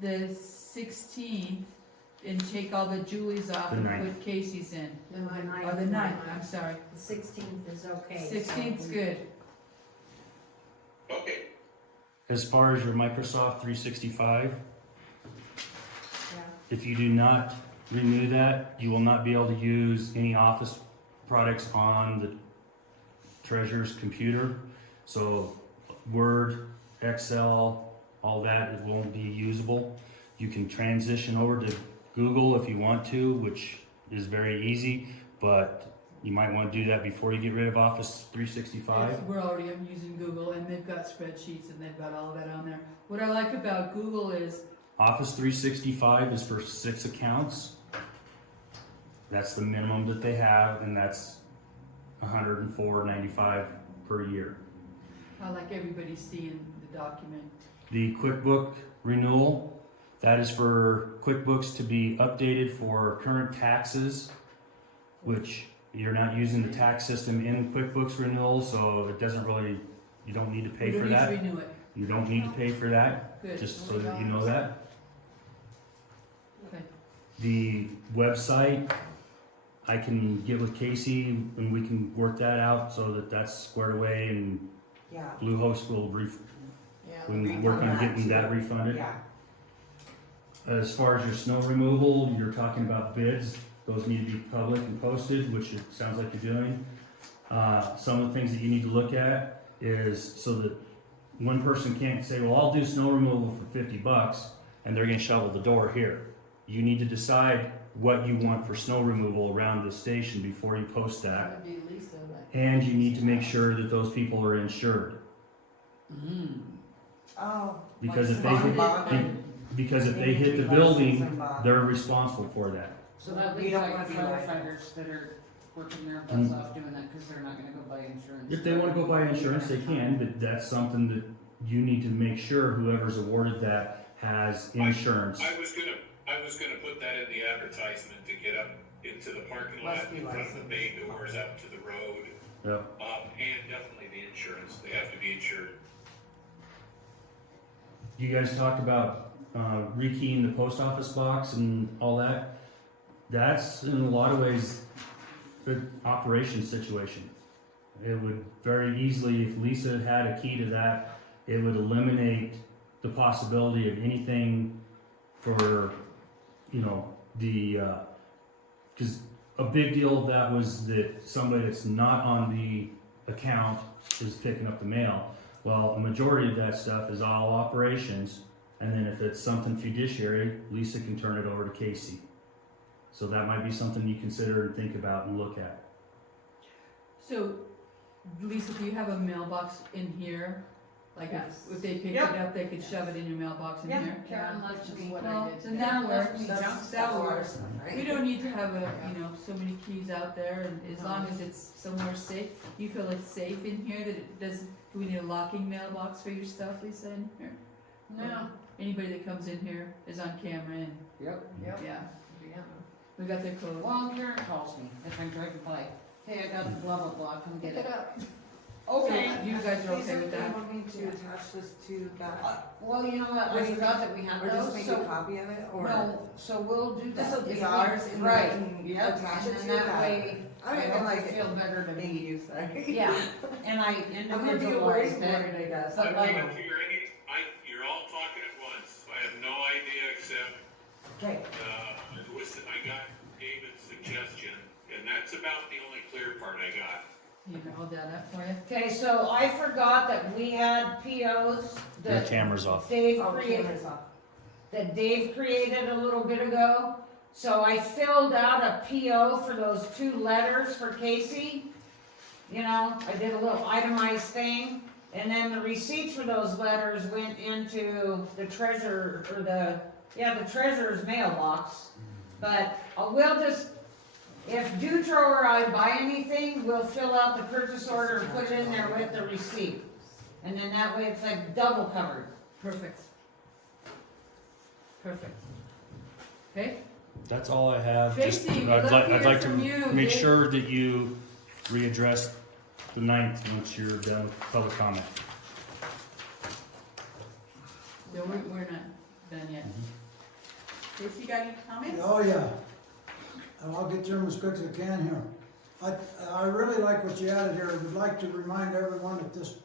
the 16th and take all the Julie's off The and 9th. put Casey's in. The ninth. Or the 9th, I'm sorry. The 16th is okay. 16th's good. Okay, As far as your Microsoft 365, Yeah. if you do not renew that, you will not be able to use any Office products on the treasurer's computer. So Word, Excel, all that, it won't be usable. You can transition over to Google if you want to, which is very easy, but you might want to do that before you get rid of Office 365. We're already using Google and they've got spreadsheets and they've got all of that on there. What I like about Google is, Office 365 is for 6 accounts. That's the minimum that they have, and that's $104.95 per year. I like everybody seeing the document. The QuickBook renewal, that is for QuickBooks to be updated for current taxes, which you're not using the tax system in QuickBooks renewal, so it doesn't really, you don't need to pay for We don't that. need to renew it. You don't need to pay for that, Good. just so that you know that. Okay. The website, I can get with Casey and we can work that out so that that's squared away and Yeah. Bluehost will Yeah. we can work on getting that refunded. Yeah. As far as your snow removal, you're talking about bids, those need to be public and posted, which it sounds like you're doing. Some of the things that you need to look at is so that one person can't say, well, I'll do snow removal for $50 and they're gonna shovel the door here. You need to decide what you want for snow removal around the station before you post that. That'd be Lisa, that. And you need to make sure that those people are insured. Oh. Because like if they hit, bonding. because if they Maybe hit the license building, and bond. they're responsible for that. So that We leaves don't like wanna be liable. firefighters that are working their butts Mm. off doing that because they're not gonna go buy insurance. If they wanna go buy insurance, they can, but that's something that you need to make sure whoever's awarded that has insurance. I was gonna put that in the advertisement to get up into the parking lot, Must be in front of the licensed. bay doors out to the road. Yeah. And definitely the insurance, they have to be insured. You guys talked about, rekeying the post office box and all that. That's in a lot of ways an operation situation. It would very easily, if Lisa had a key to that, it would eliminate the possibility of anything for, you know, because a big deal of that was that somebody that's not on the account is picking up the mail. Well, a majority of that stuff is all operations, and then if it's something fiduciary, Lisa can turn it over to Casey. So that might be something you consider and think about and look at. So, Lisa, do you have a mailbox in here? Like Yes. if they picked it Yep. up, they could shove it in your mailbox in Yeah. here? Karen Yeah, left which is me. what Well, I did. then that works, me junk that That's a lot of works. stuff, right? We don't need to have so many keys out there, and as long as it's somewhere safe, you feel it's safe in here, that it doesn't, do we need a locking mailbox for your stuff, Lisa, in here? No. Anybody that comes in here is on camera and, Yep. Yep. yeah, Yeah. we got their code. Well, Karen calls me if I'm driving by. Hey, I got the blah blah blah, come get Pick it. it up. Okay. You guys are okay Lisa, with do you that? want me to attach this to that? Well, you know what, I Wait, forgot that we had Or just those, make a so, copy of it, or? no, so we'll do that. This'll be If we- ours and then we Right, can yep, attach and it then to that that. way, I don't even hope like you it. feel better to Thank me. you, sorry. Yeah, and I I'm gonna be a individualized word it. I guess. But I'm like- giving to your, you're all talking at once. I have no idea except, Okay, I got David's suggestion, and that's about the only clear part I got. You can hold that up for you. Okay, so I forgot that we had POs Your that camera's off. Dave oh, created, camera's off. that Dave created a little bit ago. So I filled out a PO for those 2 letters for Casey. You know, I did a little itemized thing, and then the receipts for those letters went into the treasurer, or the treasurer's mailbox. But we'll just, if Dutro or I buy anything, we'll fill out the purchase order and put it in there with the receipt. And then that way it's like double covered. Perfect. Perfect. Okay? That's all I have. Just, Tracy, we'd I'd love like, to I'd hear like to from you. make Dave. sure that you readdress the 9th once you're done with public comment. No, we're not done yet. Tracy, you got any comments? Oh, yeah. And I'll get to them as quick as I can here. I really like what you added here. I would like to remind everyone that this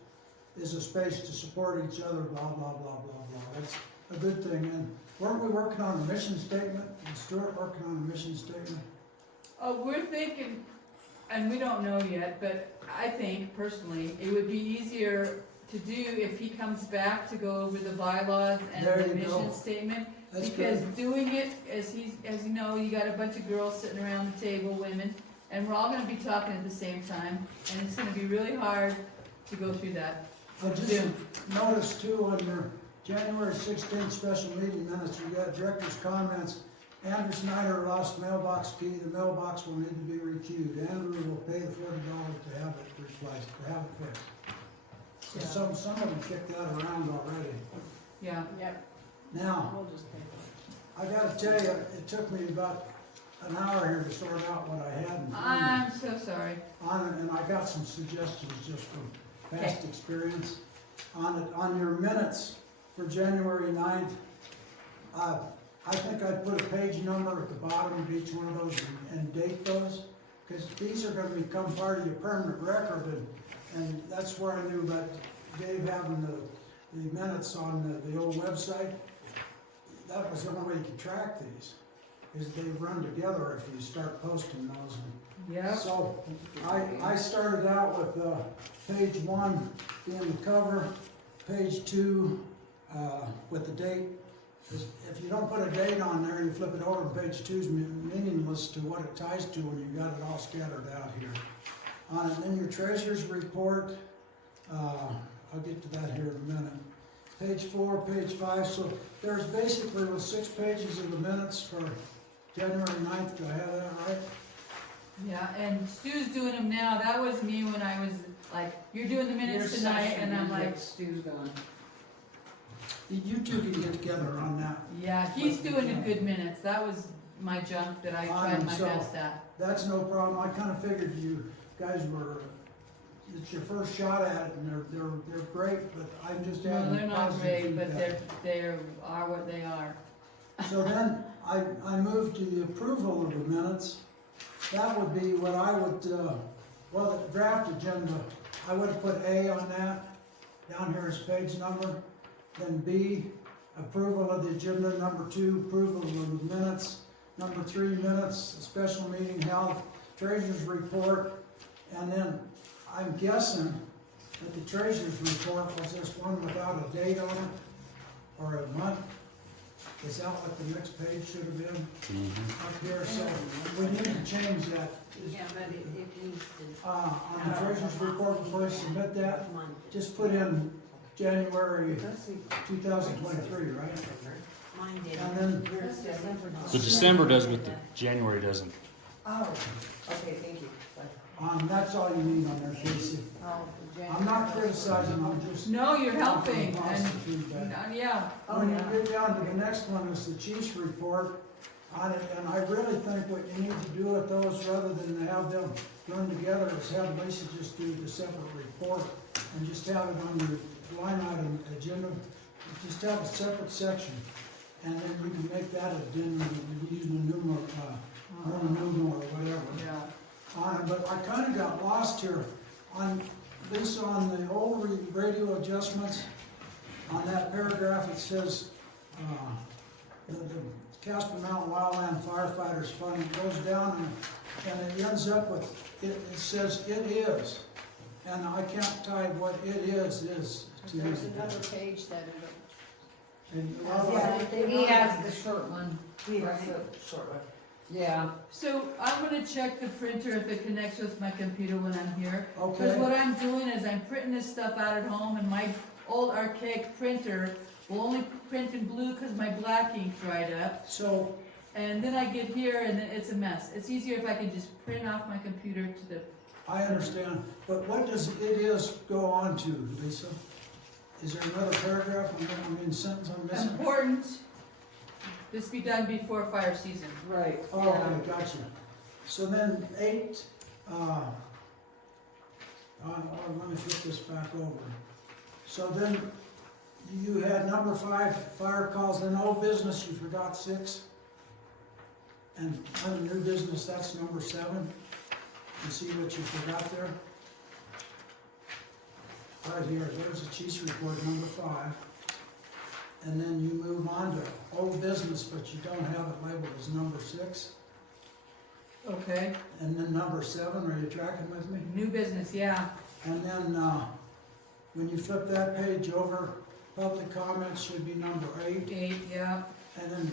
is a space to support each other, blah, blah, blah, blah, blah. That's a good thing. And weren't we working on a mission statement? And Stuart working on a mission statement? Oh, we're thinking, and we don't know yet, but I think personally, it would be easier to do if he comes back to go over the bylaws and There the you mission go. statement. That's Because good. doing it, as you know, you got a bunch of girls sitting around the table, women, and we're all gonna be talking at the same time, and it's gonna be really hard to go through that. I just Zoom. noticed too, on your January 16th special meeting minutes, you got director's comments. Andrew Snyder lost mailbox key. The mailbox will need to be requeued. Andrew will pay the $40 to have it replaced, to have it fixed. So some of them kicked that around already. Yeah. Yep. Now, We'll just pay for it. I gotta tell you, it took me about an hour here to sort out what I had in front of me I'm so sorry. on it, and I got some suggestions just from past experience. On your minutes for January 9th, I think I'd put a page number at the bottom of each one of those and date those, because these are gonna become part of your permanent record, and that's where I knew about Dave having the minutes on the old website. That was the only way you could track these, is they run together if you start posting those. Yep. So, I started out with, page 1 being the cover, page 2, with the date. If you don't put a date on there, you flip it over, page 2 is meaningless to what it ties to when you got it all scattered out here. And then your treasurer's report, I'll get to that here in a minute. Page 4, page 5, so there's basically 6 pages of the minutes for January 9th, do I have that right? Yeah, and Stu's doing them now. That was me when I was like, you're doing the minutes tonight, and I'm like, Stu's going. You two can get together on that. yeah, he's doing the good minutes. That was my junk that I tried my So- best at. That's no problem, I kinda figured you guys were, it's your first shot at it, and they're great, but I'm just No, adding they're not positive great, but feedback. they are what they are. So then, I moved to the approval of the minutes. That would be what I would, well, the draft agenda, I would have put A on that, down here is page number. Then B, approval of the agenda. Number 2, approval of the minutes. Number 3, minutes, special meeting held, treasurer's report. And then, I'm guessing that the treasurer's report was this one without a date on it, or a month. Is that what the next page should have been Mhm. up here? So we need to change that. Yeah, but it needs to. On the treasurer's report, before you submit that, Month. just put in January Let's see. 2023, right? Mine did. And then, Here's December. The December does, but the January doesn't. Oh, okay, thank you. Sorry. that's all you need on there, Casey. Oh, the I'm not criticizing, I'm just. No, you're helping, Positive and, feedback. yeah, When you get down to the next one is the chief's report on it, and I really think what you need to do with those, rather than have them run together, is have Lisa just do the separate report, and just have it on your line item agenda, just have a separate section, and then you can make that addendum, using a numeral, or whatever. yeah. On it, but I kinda got lost here, on, Lisa, on the old radio adjustments, on that paragraph, it says, the Casper Mountain Wildland Firefighters Fund, it goes down and it ends up with, it says it is, and I can't tie what it is to. There's another page that it, And, He has the short one. He has a short one. Yeah. So I'm gonna check the printer if it connects with my computer when I'm here. Cause okay, what I'm doing is I'm printing this stuff out at home, and my old archaic printer will only print in blue cause my black ink dried up. so, And then I get here and it's a mess. It's easier if I can just print off my computer to the, I understand, but what does it is go on to, Lisa? Is there another paragraph, sentence I'm missing? important, this be done before fire season. Right. Oh, okay, gotcha. So then 8, let me flip this back over. So then you had number 5, fire calls, then old business, you forgot 6. And under new business, that's number 7. You see what you forgot there? Right here, there's the chief's report, number 5. And then you move on to old business, but you don't have it labeled as number 6. Okay. And then number 7, are you tracking with me? New business, yeah. And then, when you flip that page over, public comments should be number 8. 8, yeah, And then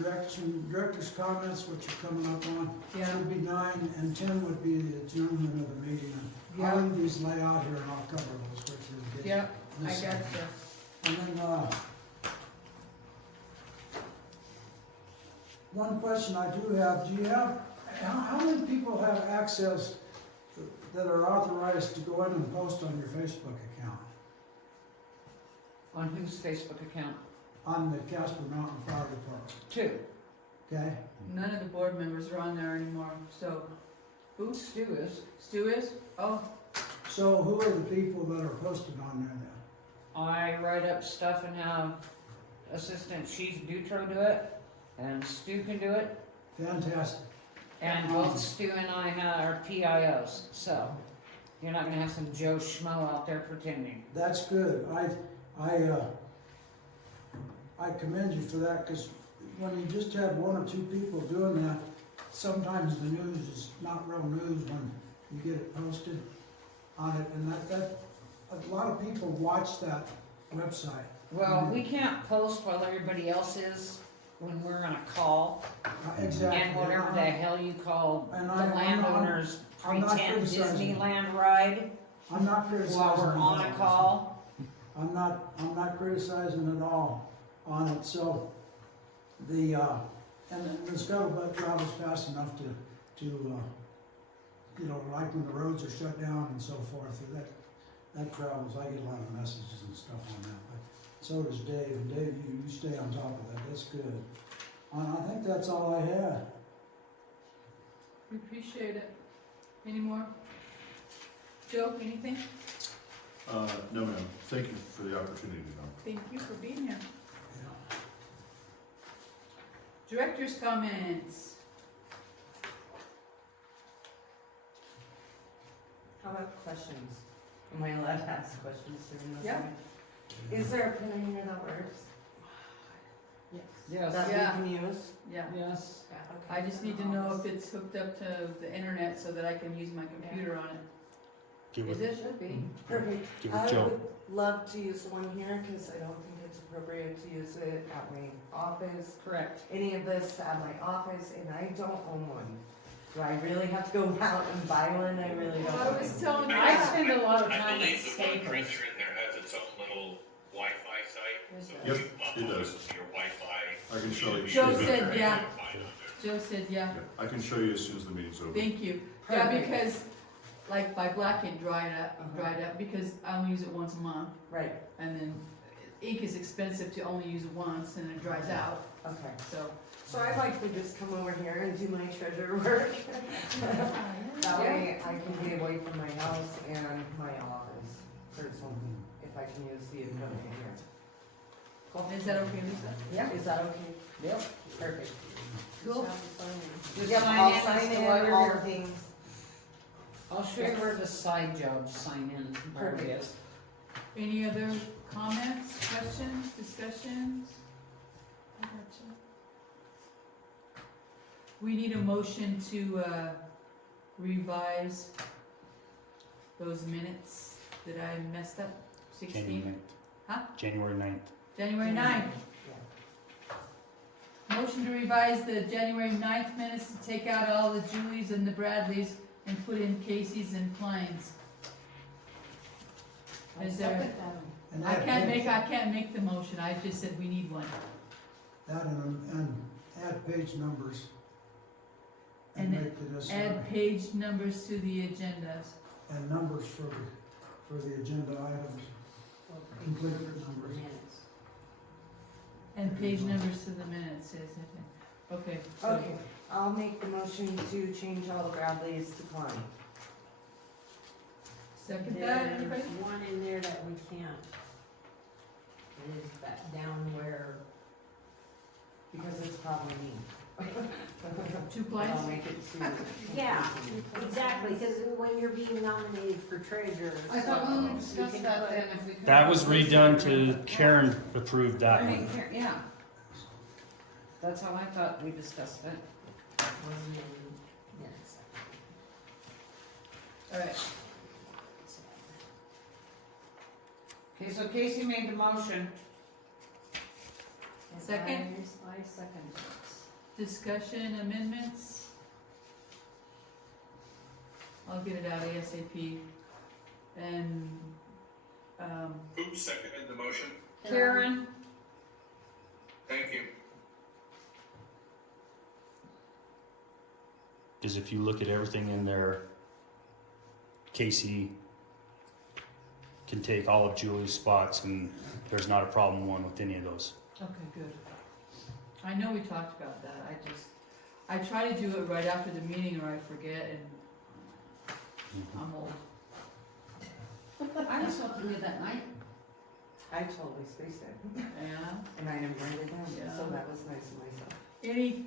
director's comments, which are coming up on, yeah. should be 9, and 10 would be the adjournment of the meeting. Yeah. I'll leave these lay out here and I'll cover those with you. Yeah, I This- got you. And then, one question I do have, how many people have access that are authorized to go in and post on your Facebook account? On whose Facebook account? On the Casper Mountain Fire Department, 2. okay? None of the board members are on there anymore, so. Who? Stu is. Stu is? Oh, So who are the people that are posted on there then? I write up stuff and have Assistant Chief Dutro do it, and Stu can do it, Fantastic. and both Stu and I are PIOs, so you're not gonna have some Joe Schmo out there pretending. That's good. I commend you for that, because when you just have 1 or 2 people doing that, sometimes the news is not real news when you get it posted on it, and that a lot of people watch that website. Well, we can't post while everybody else is when we're on a call, Exactly. and whatever the hell you call And the I'm not- landowners I'm not pretend criticizing. Disneyland ride I'm not criticizing. while we're on a call. I'm not criticizing at all on it, so the, and the scuttlebutt travels fast enough to, like when the roads are shut down and so forth, that travels, I get a lot of messages and stuff on that, but so does Dave, and Dave, you stay on top of that, that's good. I think that's all I had. we appreciate it. Any more? Joe, anything? No, ma'am. Thank you for the opportunity, though. Thank you for being here. Director's comments. How about questions? Am I allowed to ask questions during this? Yeah. one? Is there a pin in here that works? Yes. That Yeah. we can use? Yeah. Yes. Okay. I just need to know if it's hooked up to the internet so that I can use my computer on it. Give Is it, it? Should be. Perfect. give it I Joe. would love to use the one here, cause I don't think it's appropriate to use it at my office. Correct. Any of this at my office, and I don't own one. Do I really have to go out and buy one? I really don't. I was telling you. I spend a lot of I time at believe the one Staples. printer in there has its own little Wi-Fi site, so Yep, you it upload does. your Wi-Fi. I can show you. Joe Yeah, said, yeah. Wi-Fi on there. Joe said, yeah, I can show you as soon as the meeting's over. thank you. Yeah, Perfect. because, like, my black ink dried up, because I only use it once a month, Right, and then ink is expensive to only use it once, and it dries out, okay. so. So I'd like to just come over here and do my treasure work. That way I can be away from my house and my office for something, if I can use the equipment here. Cool. Is that okay, Lisa? Yeah. Is that okay? Yep. Perfect. Cool. Just Yep, sign I'll in sign as to in whether all you're- the things. I'll show you where the side jobs sign in, where it is. Any other comments, questions, discussions? We need a motion to, revise those minutes that I messed up, January 16, 9th. Huh? January 9th. January 9th. Motion to revise the January 9th minutes to take out all the Julies and the Bradleys and put in Casey's and Klein's. Is there, And I add can't page- make the motion, I just said we need one. That and add page numbers. And And make the necessary, Add page numbers to the agendas. and numbers for the agenda items, complete numbers. And page numbers to the minutes, says it. Okay, so, Okay, I'll make the motion to change all the Bradleys to Klein. second that, anybody? There's one in there that we can't. It is that down where, Because it's probably me. 2 Klein's? I'll make it too. yeah, exactly, because when you're being nominated for treasurer. I thought we so would you discuss can that put- then if we could. That was redone to, Karen approved that I mean, one. yeah. That's how I thought we discussed it. Wasn't in minutes. Alright, Okay, so Casey made the motion. Second? I second. discussion amendments. I'll get it out ASAP. And, Who seconded the motion? Karen? Thank you. Because if you look at everything in there, Casey can take all of Julie's spots and there's not a problem one with any of those. okay, good. I know we talked about that, I try to do it right after the meeting or I forget and I'm old. I just hope to do that night. I totally spaced it, Yeah. and I didn't write it down, Yeah. so that was nice of myself.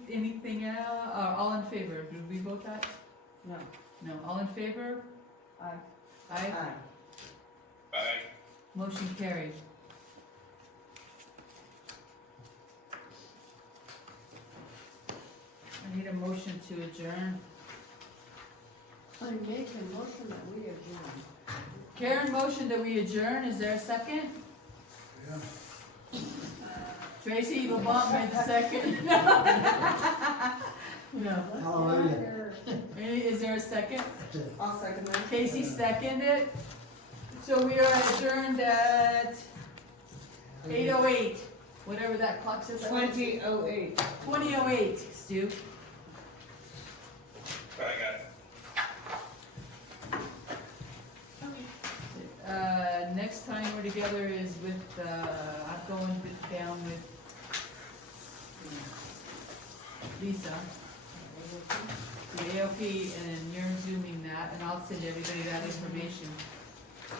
Anything else, all in favor, did we vote that? No. No, all in favor? Aye. Aye, Aye. Aye. motion carried. I need a motion to adjourn. I make a motion that we adjourn. Karen motion that we adjourn, is there a second? Yeah. Tracy Lamont made the second. No. Hallelujah. Is there a second? I'll second that. Casey seconded. So we are adjourned at 8:08, whatever that clock says. 2008. 20:08, Stu. I got it. Next time we're together is with, I'm going down with Lisa, the AOP, and you're zooming that, and I'll send everybody that information.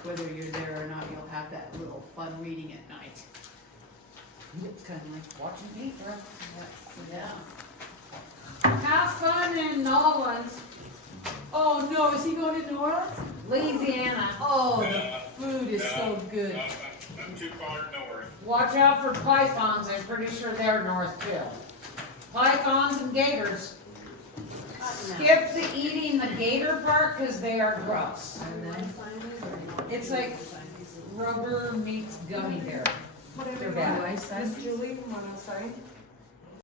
Whether you're there or not, you'll have that little fun reading at night. It's kind of like watching me for yeah. Have fun in New Orleans, Oh no, is he going to New Orleans? Louisiana. Oh, the food is so good. I'm too far north. Watch out for pythons. I'm pretty sure they're north too. Pythons and gators. skip the eating the gator part, cause they are gross. It's like rubber meets gummy bear. Whatever They're you bad. want. Miss Julie, wanna sign?